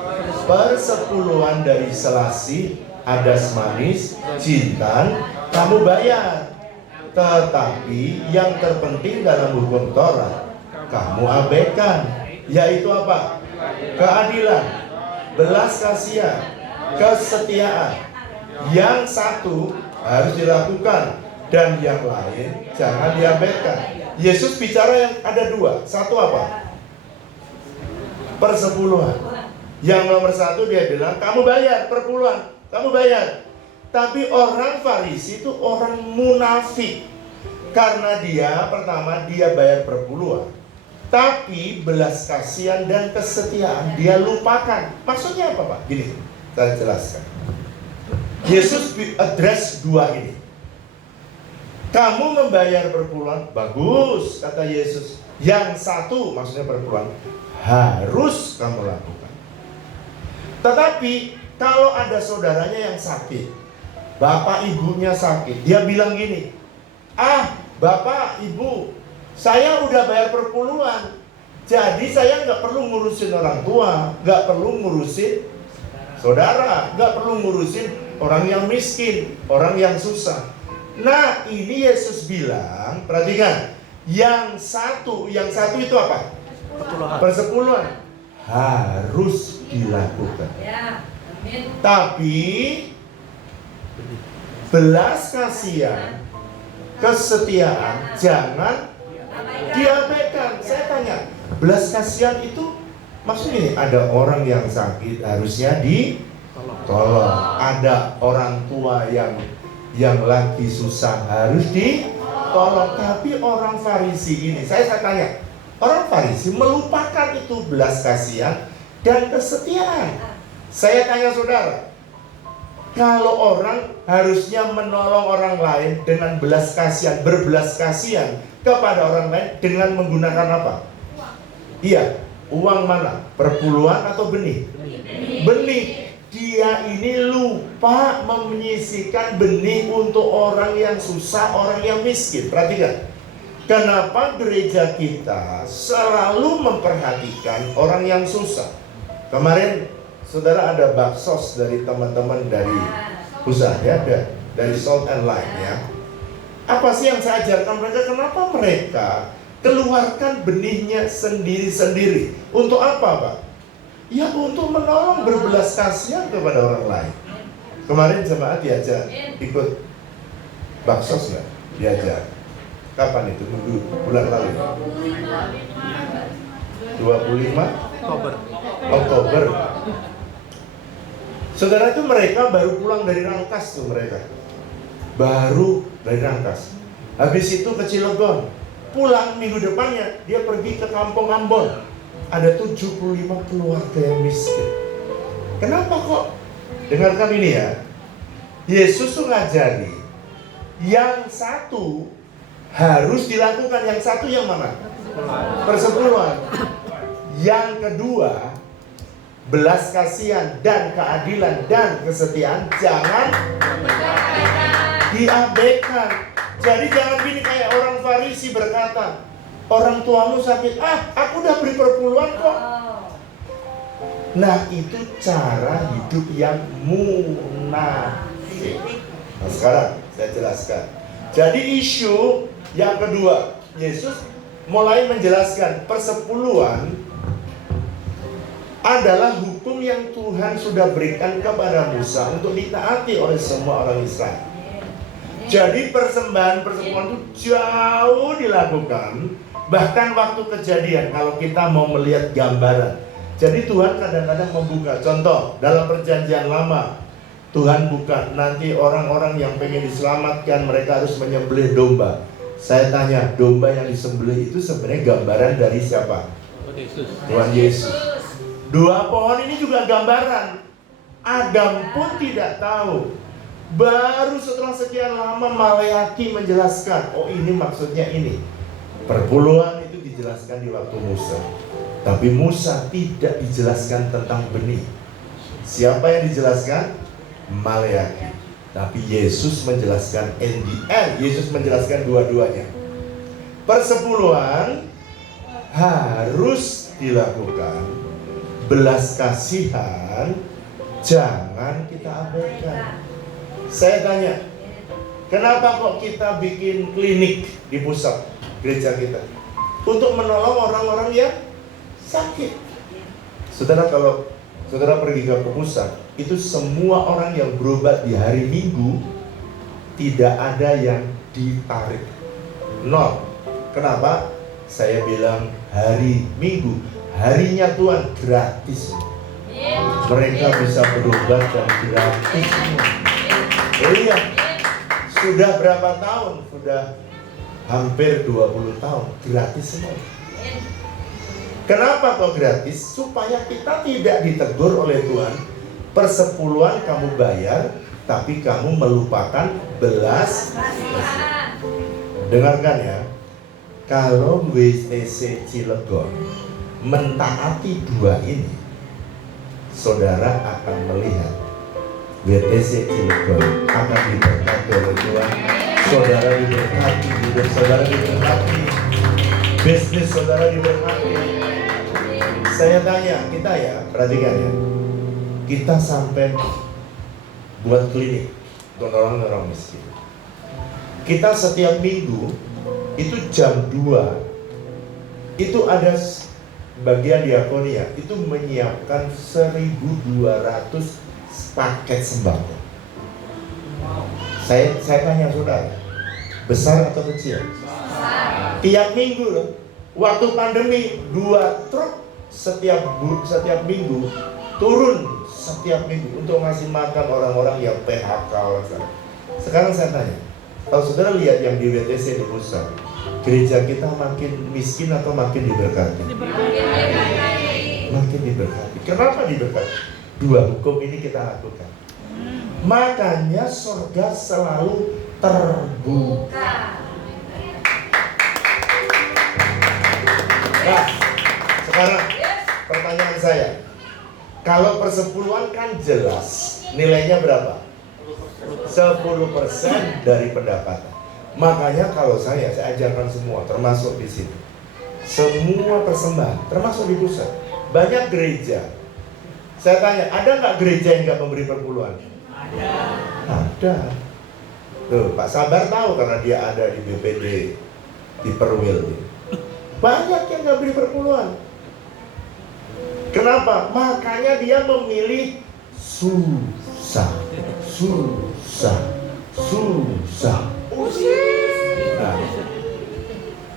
persepuluhan dari selasi, adas manis, jintan, kamu bayar. Tetapi yang terpenting dalam hukum Taurat, kamu abaikan. Yaitu apa? Keadilan, belas kasihan, kesetiaan. Yang satu harus dilakukan dan yang lain jangan diabaikan. Yesus bicara yang ada 2. Satu apa? Persepuluhan. Yang nomor 1 dia bilang, kamu bayar perpuluhan, kamu bayar. Tapi orang Farisi itu orang munafik. Karena dia, pertama dia bayar perpuluhan, tapi belas kasihan dan kesetiaan dia lupakan. Maksudnya apa Pak? Gini, saya jelaskan. Yesus address 2 ini. Kamu membayar perpuluhan, bagus kata Yesus. Yang satu, maksudnya perpuluhan, harus kamu lakukan. Tetapi kalau ada saudaranya yang sakit, bapak ibunya sakit, dia bilang gini, bapak ibu, saya udah bayar perpuluhan, jadi saya nggak perlu ngurusin orang tua, nggak perlu ngurusin saudara, nggak perlu ngurusin orang yang miskin, orang yang susah. Nah ini Yesus bilang, perhatikan, yang satu itu apa? Persepuluhan harus dilakukan. Tapi belas kasihan, kesetiaan jangan diabaikan. Saya tanya, belas kasihan itu maksudnya ada orang yang sakit harusnya ditolong. Ada orang tua yang lagi susah harus ditolong. Tapi orang Farisi ini, saya tanya, orang Farisi melupakan itu belas kasihan dan kesetiaan. Saya tanya saudara, kalau orang harusnya menolong orang lain dengan belas kasihan, berbelas kasihan kepada orang lain dengan menggunakan apa? Iya, Uang mana? Perpuluhan atau benih? Benih. Dia ini lupa menyisihkan benih untuk orang yang susah, orang yang miskin. Perhatikan, kenapa gereja kita selalu memperhatikan orang yang susah. Kemarin saudara ada baksos dari teman-teman dari usaha ya, dari Salt and Light ya. Apa sih yang saya ajarkan mereka? Kenapa mereka keluarkan benihnya sendiri-sendiri? Untuk apa, Pak? Ya untuk menolong, berbelas kasihan kepada orang lain. Kemarin jemaat diajak ikut baksos nggak? Diajak. Kapan itu? Minggu bulan lalu. 25 Oktober. Saudara itu mereka baru pulang dari Rangkas tuh mereka. Baru dari Rangkas. Habis itu ke Cilegon. Pulang minggu depannya dia pergi ke Kampung Ambon. Ada 75 keluarga yang miskin. Kenapa kok? Dengarkan ini ya. Yesus tuh ngajari yang satu harus dilakukan, yang satu yang mana? Persepuluhan. Yang kedua, belas kasihan dan keadilan dan kesetiaan jangan diabaikan. Jadi jangan gini kayak orang Farisi berkata, orang tuamu sakit, aku udah beri perpuluhan kok. Nah itu cara hidup yang munafik. Nah sekarang saya jelaskan. Jadi isu yang kedua, Yesus mulai menjelaskan persepuluhan adalah hukum yang Tuhan sudah berikan kepada Musa untuk ditaati oleh semua orang Israel. Jadi persembahan persepuluhan itu jauh dilakukan. Bahkan waktu kejadian, kalau kita mau melihat gambaran. Jadi Tuhan kadang-kadang membuka. Contoh, dalam perjanjian lama Tuhan buka, nanti orang-orang yang pengen diselamatkan mereka harus menyembelih domba. Saya tanya, domba yang disembelih itu sebenarnya gambaran dari siapa? Tuhan Yesus. Dua pohon ini juga gambaran. Adam pun tidak tahu. Baru setelah sekian lama Maleaki menjelaskan, oh ini maksudnya ini. Perpuluhan itu dijelaskan di waktu Musa. Tapi Musa tidak dijelaskan tentang benih. Siapa yang dijelaskan? Maleaki. Tapi Yesus menjelaskan Yesus menjelaskan dua-duanya. Persepuluhan harus dilakukan. Belas kasihan jangan kita abaikan. Saya tanya, kenapa kok kita bikin klinik di pusat gereja kita? Untuk menolong orang-orang yang sakit. Saudara, kalau saudara pergi ke pusat, itu semua orang yang berobat di hari Minggu tidak ada yang ditarik. Nol. Kenapa? Saya bilang hari Minggu, harinya Tuhan gratis. Mereka bisa berobat dan gratis. Oh iya, sudah berapa tahun? Sudah hampir 20 tahun, gratis semua. Kenapa kok gratis? Supaya kita tidak ditegur oleh Tuhan. Persepuluhan kamu bayar, tapi kamu melupakan belas kasihan. Dengarkan ya, kalau WTC Cilegon mentaati dua ini, saudara akan melihat WTC Cilegon akan diberkati oleh Tuhan. Saudara diberkati, hidup saudara diberkati, bisnis saudara diberkati. Saya tanya, kita ya, perhatikan ya, kita sampai buat klinik untuk orang miskin. Kita setiap minggu itu jam 2 itu ada bagian diakonia itu menyiapkan 1.200 paket sembako. Saya tanya saudara, besar atau kecil? Tiap minggu loh. Waktu pandemi 2 truk setiap minggu turun setiap minggu untuk ngasih makan orang-orang yang PHK. Sekarang saya tanya, kalau saudara lihat yang di WTC di pusat, gereja kita makin miskin atau makin diberkati? Makin diberkati. Kenapa diberkati? Dua hukum ini kita lakukan. Makanya surga selalu terbuka. Nah, sekarang Kalau persepuluhan kan jelas nilainya berapa? 10% dari pendapatan. Makanya kalau saya ajarkan semua, termasuk di sini, semua persembahan, termasuk di pusat. Banyak gereja. Saya tanya, ada nggak gereja yang nggak memberi perpuluhan? Ada. Tuh, Pak Sabar tahu karena dia ada di BPD di Perwil. Banyak yang nggak beri perpuluhan. Kenapa? Makanya dia memilih susah. Nah,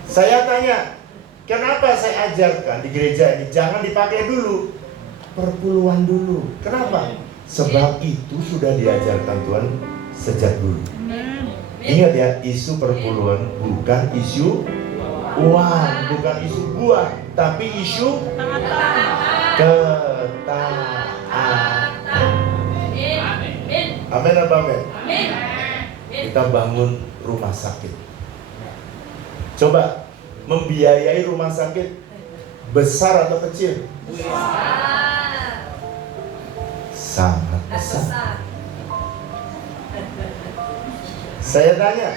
saya tanya, kenapa saya ajarkan di gereja ini jangan dipakai dulu, perpuluhan dulu. Kenapa? Sebab itu sudah diajarkan Tuhan sejak dulu. Ingat ya, isu perpuluhan bukan isu uang, bukan isu buah, tapi isu ketaatan. Amin apa amin? Kita bangun rumah sakit. Coba membiayai rumah sakit besar atau kecil? Sangat besar. Saya tanya,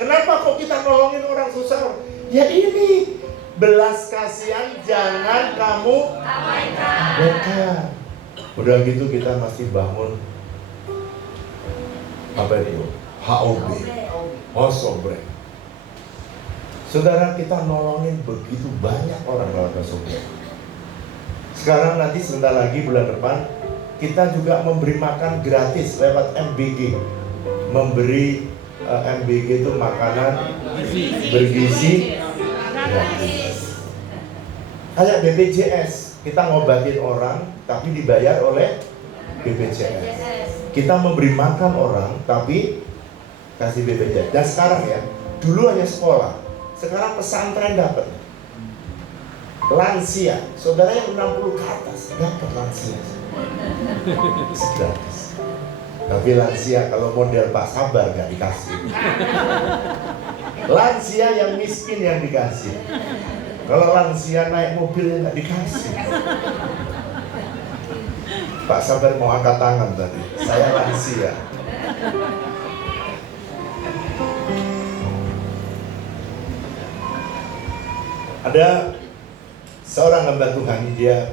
kenapa kok kita nolongin orang susah? Ya ini, belas kasihan jangan kamu abaikan. Udah gitu kita masih bangun apa itu? HOB, Hosobre. Saudara, kita nolongin begitu banyak orang lewat Hosobre. Sekarang nanti sebentar lagi bulan depan kita juga memberi makan gratis lewat MBG. Memberi MBG itu makanan bergizi gratis. Kayak BPJS, kita ngobatin orang tapi dibayar oleh BPJS. Kita memberi makan orang tapi kasih BPJS. Dan sekarang ya, dulu hanya sekolah, sekarang pesantren dapat. Lansia, saudara yang 60 ke atas dapat lansia. Gratis. Tapi lansia kalau model Pak Sabar gak dikasih. Lansia yang miskin yang dikasih. Kalau lansia naik mobil gak dikasih. Pak Sabar mau angkat tangan tadi. Saya lansia. Ada seorang hamba Tuhan, dia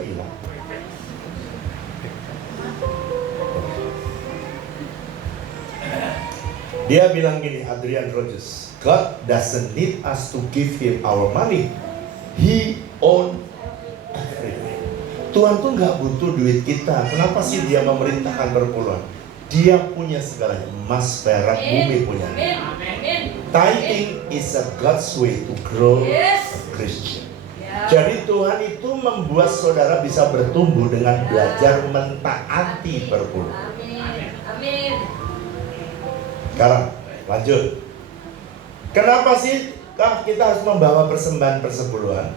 hilang. Dia bilang gini, Adrian Rogers, God doesn't need us to give him our money. He own everything. Tuhan tuh nggak butuh duit kita. Kenapa sih dia memerintahkan perpuluhan? Dia punya segalanya. Emas, perak, bumi punya. Tithing is a God's way to grow a Christian. Jadi Tuhan itu membuat saudara bisa bertumbuh dengan belajar mentaati perpuluhan. Sekarang lanjut. Kenapa sih kita harus membawa persembahan persepuluhan?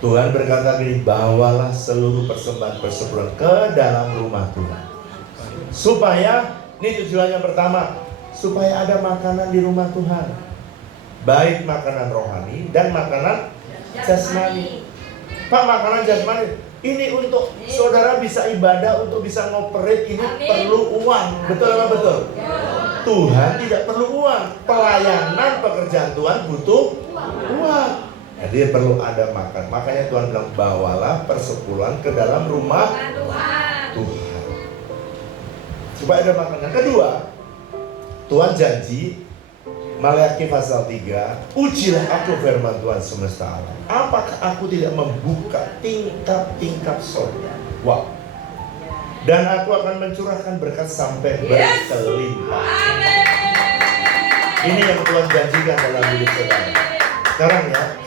Tuhan berkata gini, bawalah seluruh persembahan persepuluhan ke dalam rumah Tuhan. Supaya, ini tujuannya pertama, supaya ada makanan di rumah Tuhan. Baik makanan rohani dan makanan jasmani. Pak, makanan jasmani ini untuk saudara bisa ibadah, untuk bisa ngoperate ini perlu uang. Betul apa betul? Tuhan tidak perlu uang. Pelayanan pekerjaan Tuhan butuh uang. Jadi perlu ada makan. Makanya Tuhan bilang bawalah persepuluhan ke dalam rumah Tuhan. Supaya ada makanan. Kedua, Tuhan janji Maleakhi pasal 3, ujilah aku firman Tuhan semesta alam. Apakah aku tidak membuka tingkap-tingkap surga? Wow. Dan aku akan mencurahkan berkat sampai berkelimpah. Ini yang Tuhan janjikan dalam hidup saudara.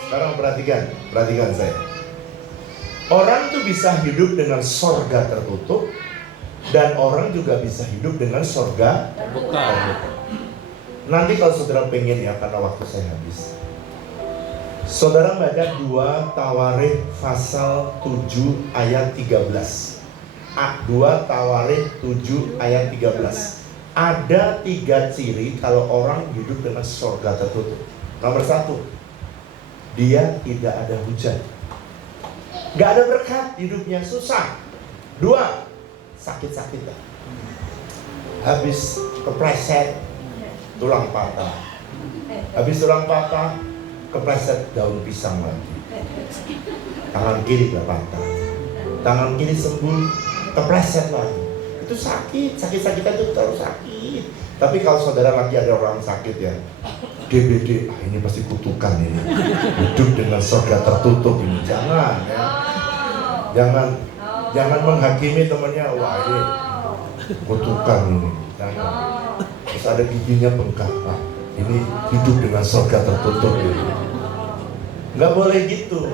Sekarang perhatikan saya. Orang itu bisa hidup dengan surga tertutup, dan orang juga bisa hidup dengan surga terbuka. Nanti kalau saudara pengen ya, karena waktu saya habis, saudara baca 2 Tawarikh pasal 7 ayat 13. 2 Tawarikh 7 ayat 13. Ada 3 ciri kalau orang hidup dengan surga tertutup. Nomor 1, dia tidak ada hujan. Nggak ada berkat, hidupnya susah. 2, sakit-sakitan. Habis kepleset, tulang patah. Habis tulang patah, kepleset daun pisang lagi. Tangan kiri nggak patah. Tangan kiri sembuh, kepleset lagi. Itu sakit, sakit-sakitan itu terus sakit. Tapi kalau saudara lagi ada orang sakit ya, DBD, ini pasti kutukan ini. Hidup dengan surga tertutup ini. Jangan ya. Jangan menghakimi temannya, wah ini kutukan ini. Jangan. Terus ada giginya bengkak, ini hidup dengan surga tertutup ini. Nggak boleh gitu.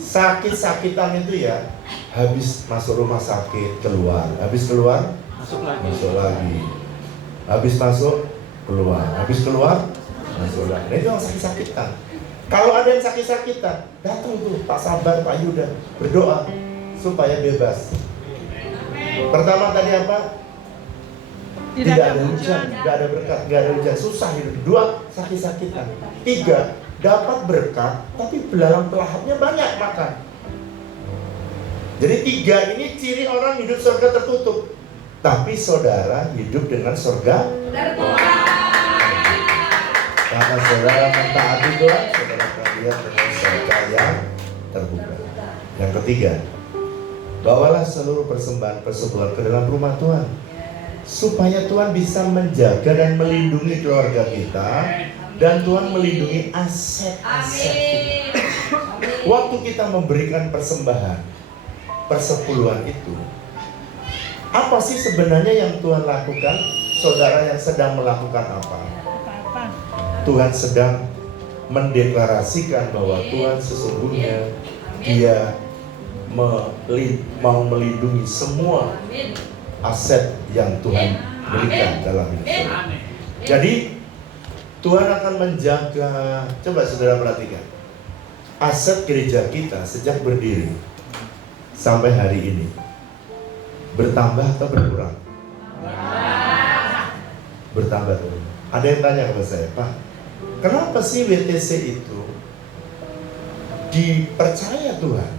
Sakit-sakitan itu ya, habis masuk rumah sakit keluar, habis keluar masuk lagi, habis masuk keluar, habis keluar masuk lagi. Nah, itu yang sakit-sakitan. Kalau ada yang sakit-sakitan, datang tuh Pak Sabar, Pak Yuda, berdoa supaya bebas. Pertama tadi apa? Tidak ada hujan, tidak ada berkat, tidak ada hujan, susah hidup. 2, sakit-sakitan. 3, dapat berkat, tapi belalang pelahapnya banyak makan. Jadi 3 ini ciri orang hidup surga tertutup. Tapi saudara hidup dengan surga terbuka. Karena saudara mentaati Tuhan, saudara akan lihat dengan surga yang terbuka. Yang ketiga, bawalah seluruh persembahan persembahyan ke dalam rumah Tuhan, supaya Tuhan bisa menjaga dan melindungi keluarga kita, dan Tuhan melindungi aset-aset kita. Waktu kita memberikan persembahan, persepuluhan itu, apa sih sebenarnya yang Tuhan lakukan? Saudara yang sedang melakukan apa? Tuhan sedang mendeklarasikan bahwa Tuhan sesungguhnya Dia mau melindungi semua aset yang Tuhan berikan dalam hidup kita. Jadi Tuhan akan menjaga. Coba saudara perhatikan, aset gereja kita sejak berdiri sampai hari ini bertambah atau berkurang? Bertambah. Ada yang tanya kepada saya, Pak, kenapa sih WTC itu dipercaya Tuhan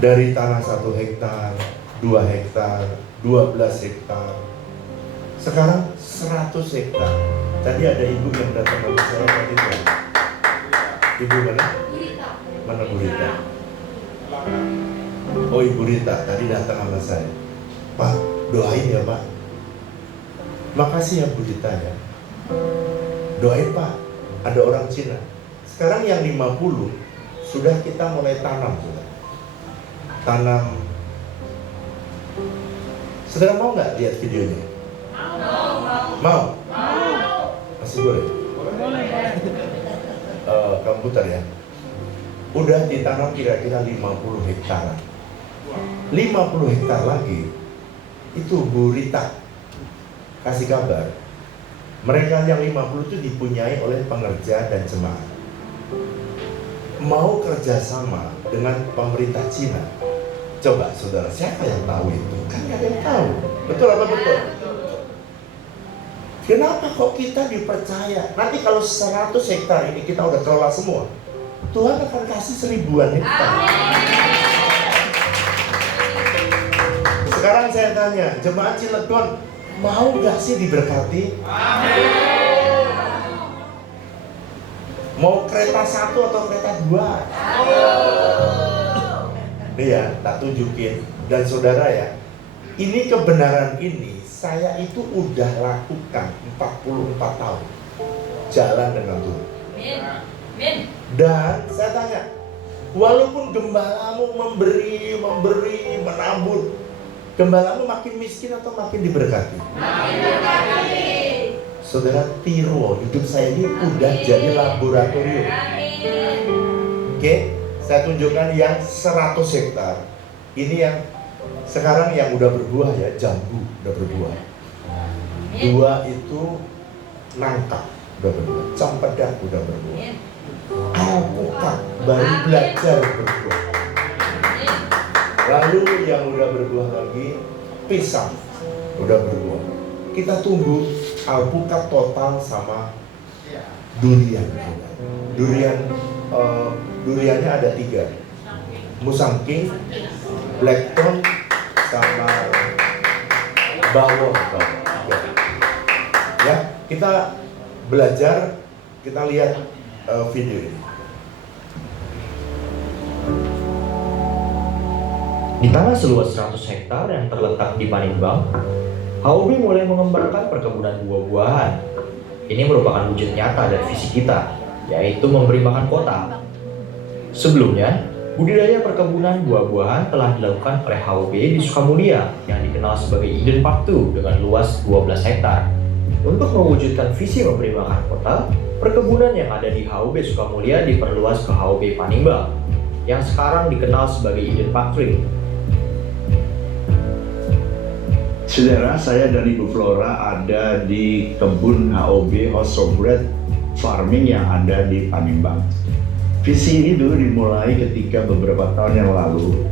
dari tanah 1 hektar, 2 hektar, 12 hektar, sekarang 100 hektar. Tadi ada ibu yang datang ke saya tadi. Ibu mana? Mana Bu Rita? Oh, Ibu Rita tadi datang sama saya. Pak, doain ya Pak. Makasih ya Bu Rita ya. Doain Pak, ada orang Cina. Sekarang yang 50 sudah kita mulai tanam sudah. Tanam. Saudara mau nggak lihat videonya? Mau? Masih boleh? Kamu putar ya. Udah ditanam kira-kira 50 hektar. 50 hektar lagi. Itu Bu Rita kasih kabar. Mereka yang 50 itu dipunyai oleh pengerja dan jemaat. Mau kerjasama dengan pemerintah Cina. Coba saudara, siapa yang tahu itu? Kan nggak ada yang tahu. Betul apa betul? Kenapa kok kita dipercaya? Nanti kalau 100 hektar ini kita udah kelola semua, Tuhan akan kasih 1000-an hektar. Sekarang saya tanya, jemaat Cilegon mau gak sih diberkati? Mau kereta 1 atau kereta 2? Nih ya, tak tunjukin. Dan saudara ya, ini kebenaran ini saya itu udah lakukan 44 tahun jalan dengan Tuhan. Dan saya tanya, walaupun gembalamu memberi, menabur, gembalamu makin miskin atau makin diberkati? Makin diberkati. Saudara tiru, hidup saya ini udah jadi laboratorium. Oke, saya tunjukkan yang 100 hektar. Ini yang sekarang yang udah berbuah ya, jambu udah berbuah. 2 itu nangka udah berbuah, cempedak udah berbuah. Alpukat baru belajar berbuah. Lalu yang udah berbuah lagi, pisang udah berbuah. Kita tunggu alpukat total sama durian. Duriannya ada 3. Musang King, Blackton, sama Bawor. Ya, kita belajar, kita lihat video ini. Di tanah seluas 100 hektar yang terletak di Panimbang, HOB mulai mengembangkan perkebunan buah-buahan. Ini merupakan wujud nyata dari visi kita, yaitu memberi makan kota. Sebelumnya, budidaya perkebunan buah-buahan telah dilakukan oleh HOB di Sukamulia yang dikenal sebagai Eden Park 2 dengan luas 12 hektar. Untuk mewujudkan visi memberi makan kota, perkebunan yang ada di HOB Sukamulia diperluas ke HOB Panimbang, yang sekarang dikenal sebagai Eden Park 3. Saudara, saya dan Ibu Flora ada di kebun HOB House of Bread Farming yang ada di Panimbang. Visi ini dulu dimulai ketika beberapa tahun yang lalu,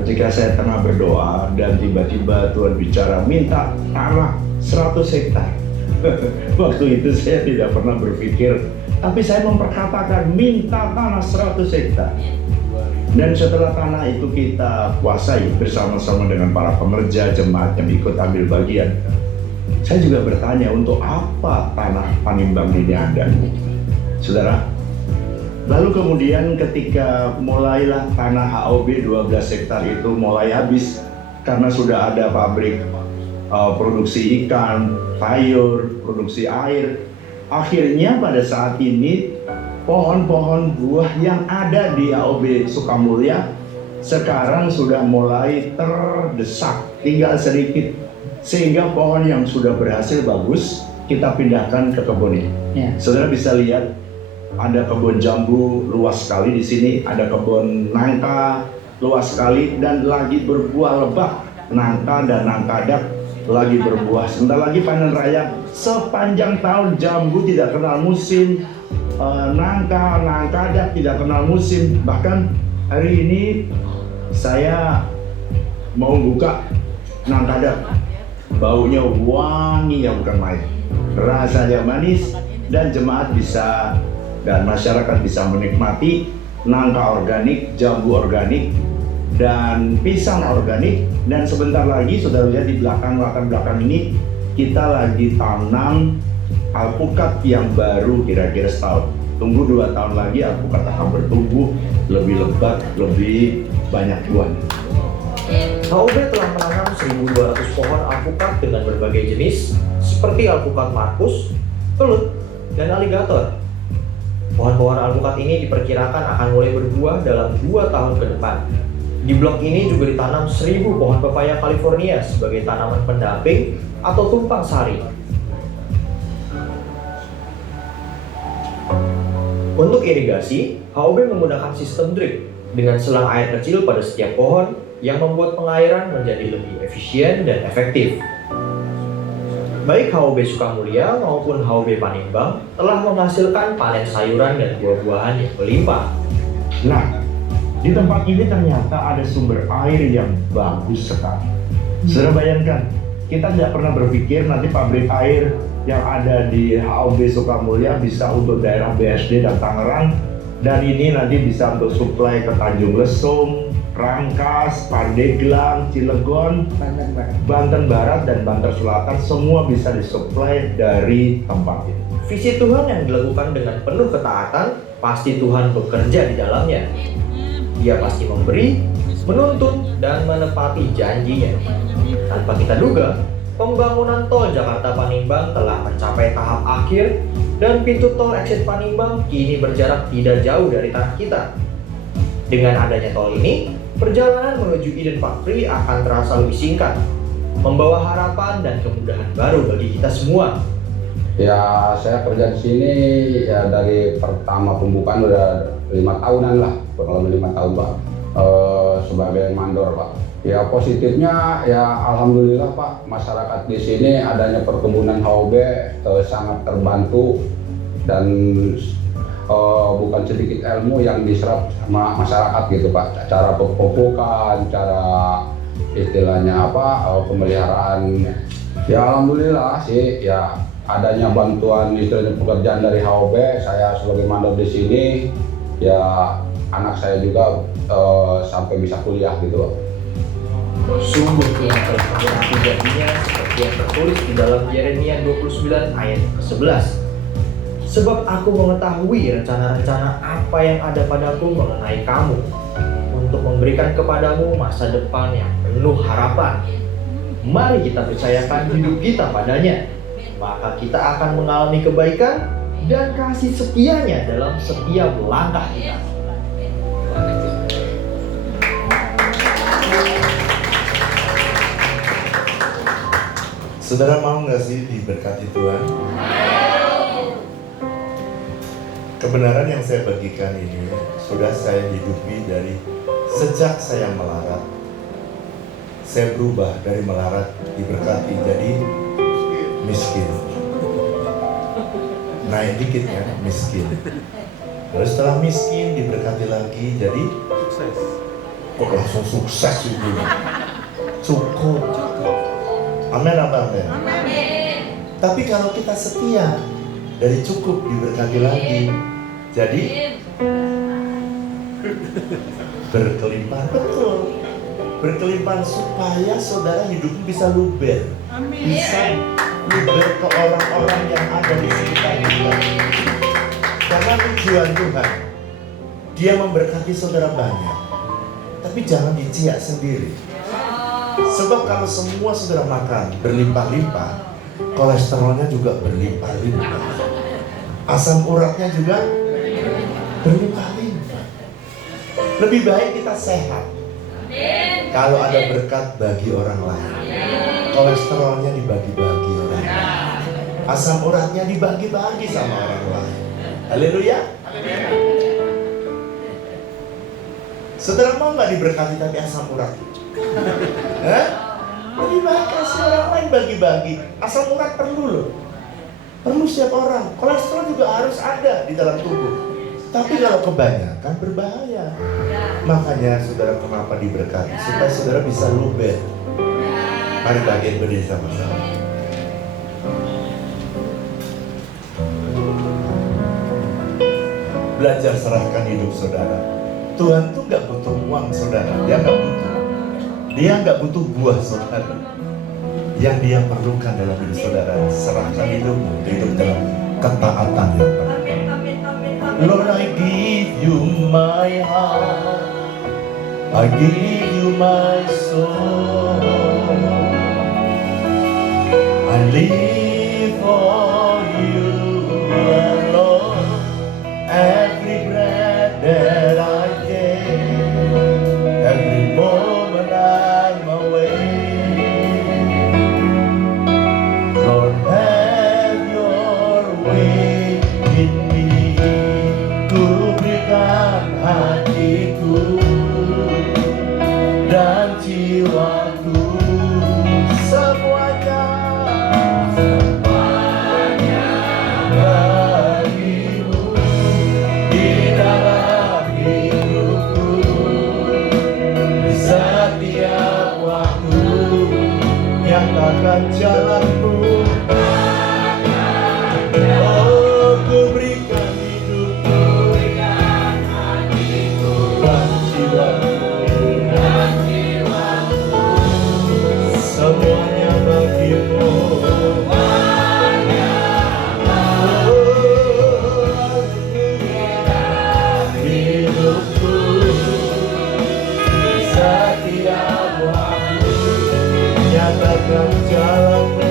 ketika saya tengah berdoa dan tiba-tiba Tuhan bicara minta tanah 100 hektar. Waktu itu saya tidak pernah berpikir, tapi saya memperkatakan minta tanah 100 hektar. Dan setelah tanah itu kita kuasai bersama-sama dengan para pekerja jemaat yang ikut ambil bagian, saya juga bertanya untuk apa tanah Panimbang ini ada, saudara. Lalu kemudian ketika mulailah tanah HOB 12 hektar itu mulai habis karena sudah ada pabrik produksi ikan, sayur, produksi air. Akhirnya pada saat ini pohon-pohon buah yang ada di HOB Sukamulya sekarang sudah mulai terdesak, tinggal sedikit, sehingga pohon yang sudah berhasil bagus kita pindahkan ke kebun ini. Ya. Saudara bisa lihat ada kebun jambu luas sekali di sini, ada kebun nangka luas sekali dan lagi berbuah lebat. Nangka dan nangkadak lagi berbuah. Sebentar lagi panen raya. Sepanjang tahun jambu tidak kenal musim. Nangkadak tidak kenal musim. Bahkan hari ini saya mau buka nangkadak, baunya wangi ya bukan main, rasanya manis, dan jemaat bisa dan masyarakat bisa menikmati nangka organik, jambu organik, dan pisang organik. Dan sebentar lagi sudah lihat di latar belakang ini kita lagi tanam alpukat yang baru kira-kira setahun. Tunggu 2 tahun lagi alpukat akan bertumbuh lebih lebat, lebih banyak buah. HOB telah menanam 1.200 pohon alpukat dengan berbagai jenis seperti alpukat Markus, kelut, dan aligator. Pohon-pohon alpukat ini diperkirakan akan mulai berbuah dalam 2 tahun ke depan. Di blok ini juga ditanam 1.000 pohon pepaya California sebagai tanaman pendamping atau tumpang sari. Untuk irigasi, HOB menggunakan sistem drip dengan selang air kecil pada setiap pohon yang membuat pengairan menjadi lebih efisien dan efektif. Baik HOB Sukamulya maupun HOB Panimbang telah menghasilkan panen sayuran dan buah-buahan yang melimpah. Nah, di tempat ini ternyata ada sumber air yang bagus sekali. Saudara bayangkan, kita tidak pernah berpikir nanti pabrik air yang ada di HOB Sukamulya bisa untuk daerah BSD dan Tangerang, dan ini nanti bisa untuk suplai ke Tanjung Lesung, Rangkas, Pandeglang, Cilegon, Banten Barat, dan Banten Selatan. Semua bisa disuplai dari tempat ini. Visi Tuhan yang dilakukan dengan penuh ketaatan, pasti Tuhan bekerja di dalamnya. Dia pasti memberi, menuntun, dan menepati janjinya. Tanpa kita duga, pembangunan tol Jakarta Panimbang telah mencapai tahap akhir dan pintu tol exit Panimbang kini berjarak tidak jauh dari tanah kita. Dengan adanya tol ini, perjalanan menuju Eden Park 3 akan terasa lebih singkat, membawa harapan dan kemudahan baru bagi kita semua. Ya, saya kerja di sini ya dari pertama pembukaan udah 5 tahunan lah, kurang lebih 5 tahun Pak, sebagai mandor Pak. Ya positifnya ya alhamdulillah Pak, masyarakat di sini adanya perkebunan HOB sangat terbantu dan bukan sedikit ilmu yang diserap sama masyarakat gitu Pak. Cara pemupukan, cara istilahnya pemeliharaan. Ya alhamdulillah sih ya adanya bantuan istilahnya pekerjaan dari HOB, saya sebagai mandor di sini ya anak saya juga sampai bisa kuliah gitu Pak. Sungguh Tuhan telah menggenapi janjinya seperti yang tertulis di dalam Yeremia 29 ayat ke-11. Sebab aku mengetahui rencana-rencana apa yang ada padaku mengenai kamu, untuk memberikan kepadamu masa depan yang penuh harapan. Mari kita percayakan hidup kita padanya, maka kita akan mengalami kebaikan dan kasih setianya dalam setiap langkah kita. Saudara mau nggak sih diberkati Tuhan? Kebenaran yang saya bagikan ini sudah saya hidupi dari sejak saya melarat. Saya berubah dari melarat diberkati jadi miskin. Naik dikit ya, miskin. Lalu setelah miskin diberkati lagi jadi Sukses. kok langsung sukses itu. Cukup. Amin apa amin? Tapi kalau kita setia, dari cukup diberkati lagi jadi berkelimpahan. Betul, berkelimpahan supaya saudara hidup bisa luber, bisa luber ke orang-orang yang ada di sekitar kita. Karena tujuan Tuhan, Dia memberkati saudara banyak, tapi jangan diciak sendiri. Sebab kalau semua saudara makan berlimpah-limpah, kolesterolnya juga berlimpah-limpah, asam uratnya juga berlimpah-limpah. Lebih baik kita sehat. Kalau ada berkat bagi orang lain, kolesterolnya dibagi-bagi orang lain, asam uratnya dibagi-bagi sama orang lain. Haleluya. Saudara mau nggak diberkati tapi asam urat? Lebih baik kasih orang lain, bagi-bagi. Asam urat perlu loh, perlu setiap orang. Kolesterol juga harus ada di dalam tubuh. Tapi kalau kebanyakan berbahaya. Makanya saudara kenapa diberkati? Supaya saudara bisa luber. Mari bagian berdiri sama-sama. Belajar serahkan hidup saudara. Tuhan tuh gak butuh uang saudara. Dia gak butuh. Dia nggak butuh buah saudara. Yang dia perlukan dalam hidup saudara, serahkan hidupmu, hidup dalam ketaatan yang penuh. Lord, I give you my heart, I give you my soul, I live for you alone. Every breath that I take, every moment I'm away. Lord, have your way in me. Ku berikan hatiku dan jiwaku, semuanya bagimu di dalam hidupku. Setiap waktu nyatakan jalanmu. Oh, ku berikan hidupku dan jiwaku, semuanya bagimu. Hidupku setiap waktu nyatakan jalanmu.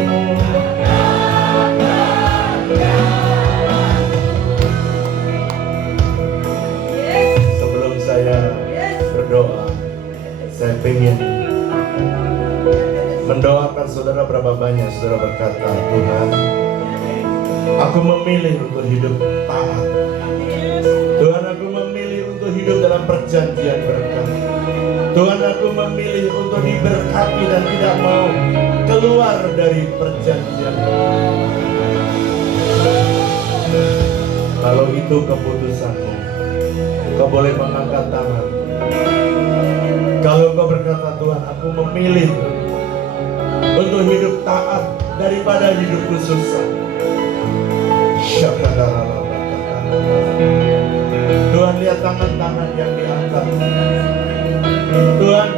Sebelum saya berdoa, saya ingin mendoakan saudara. Berapa banyak saudara berkata, Tuhan, aku memilih untuk hidup taat. Tuhan, aku memilih untuk hidup dalam perjanjian berkat. Tuhan, aku memilih untuk diberkati dan tidak mau keluar dari perjanjian. Kalau itu keputusanmu, kau boleh mengangkat tangan. Kalau kau berkata, Tuhan, aku memilih untuk hidup taat daripada hidupku susah. Tuhan, lihat tangan tangan-tangan yang diangkat. Tuhan,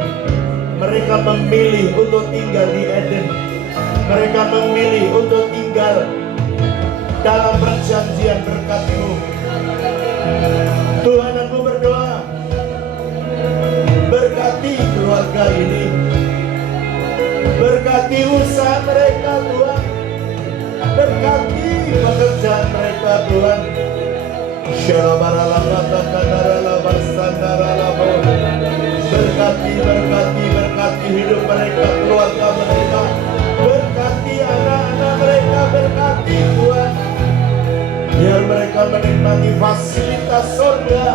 mereka memilih untuk tinggal di Eden. Mereka memilih untuk tinggal dalam perjanjian berkat-Mu. Tuhan, aku berdoa, berkati keluarga ini, berkati usaha mereka Tuhan, berkati pekerjaan mereka Tuhan. Berkati hidup mereka, keluarga mereka, berkati anak-anak mereka, berkati Tuhan, biar mereka menikmati fasilitas surga.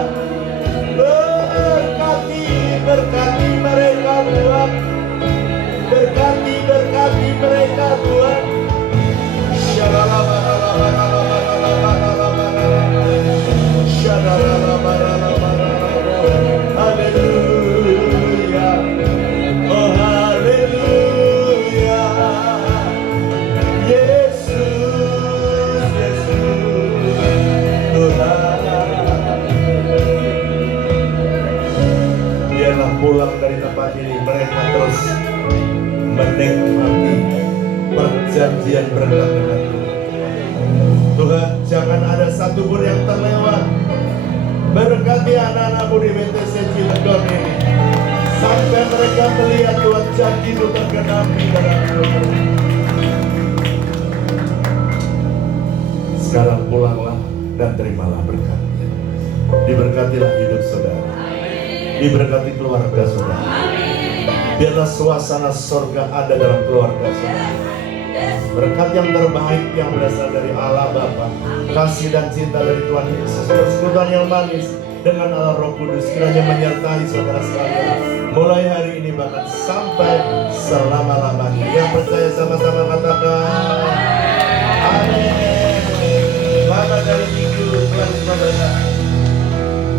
Berkati mereka Tuhan, berkati mereka Tuhan. Haleluya, oh haleluya, Yesus, Tuhan. Biarlah pulang dari tempat ini mereka terus menikmati perjanjian berkat dengan Tuhan. Tuhan, jangan ada satu pun yang terlewat. Berkati anak-anak-Mu di BTC Cilegon ini, sampai mereka melihat Tuhan janji-Mu tergenapi dalam hidup. Sekarang pulanglah dan terimalah berkat-Nya. Diberkatilah hidup saudara, diberkati keluarga saudara. Biarlah suasana surga ada dalam keluarga saudara. Berkat yang terbaik yang berasal dari Allah Bapa, kasih dan cinta dari Tuhan Yesus, persekutuan yang manis dengan Allah Roh Kudus kiranya menyertai saudara sekalian mulai hari ini bahkan sampai selama-lamanya. Yang percaya sama-sama katakan amin. Selamat hari Minggu, Tuhan saudara.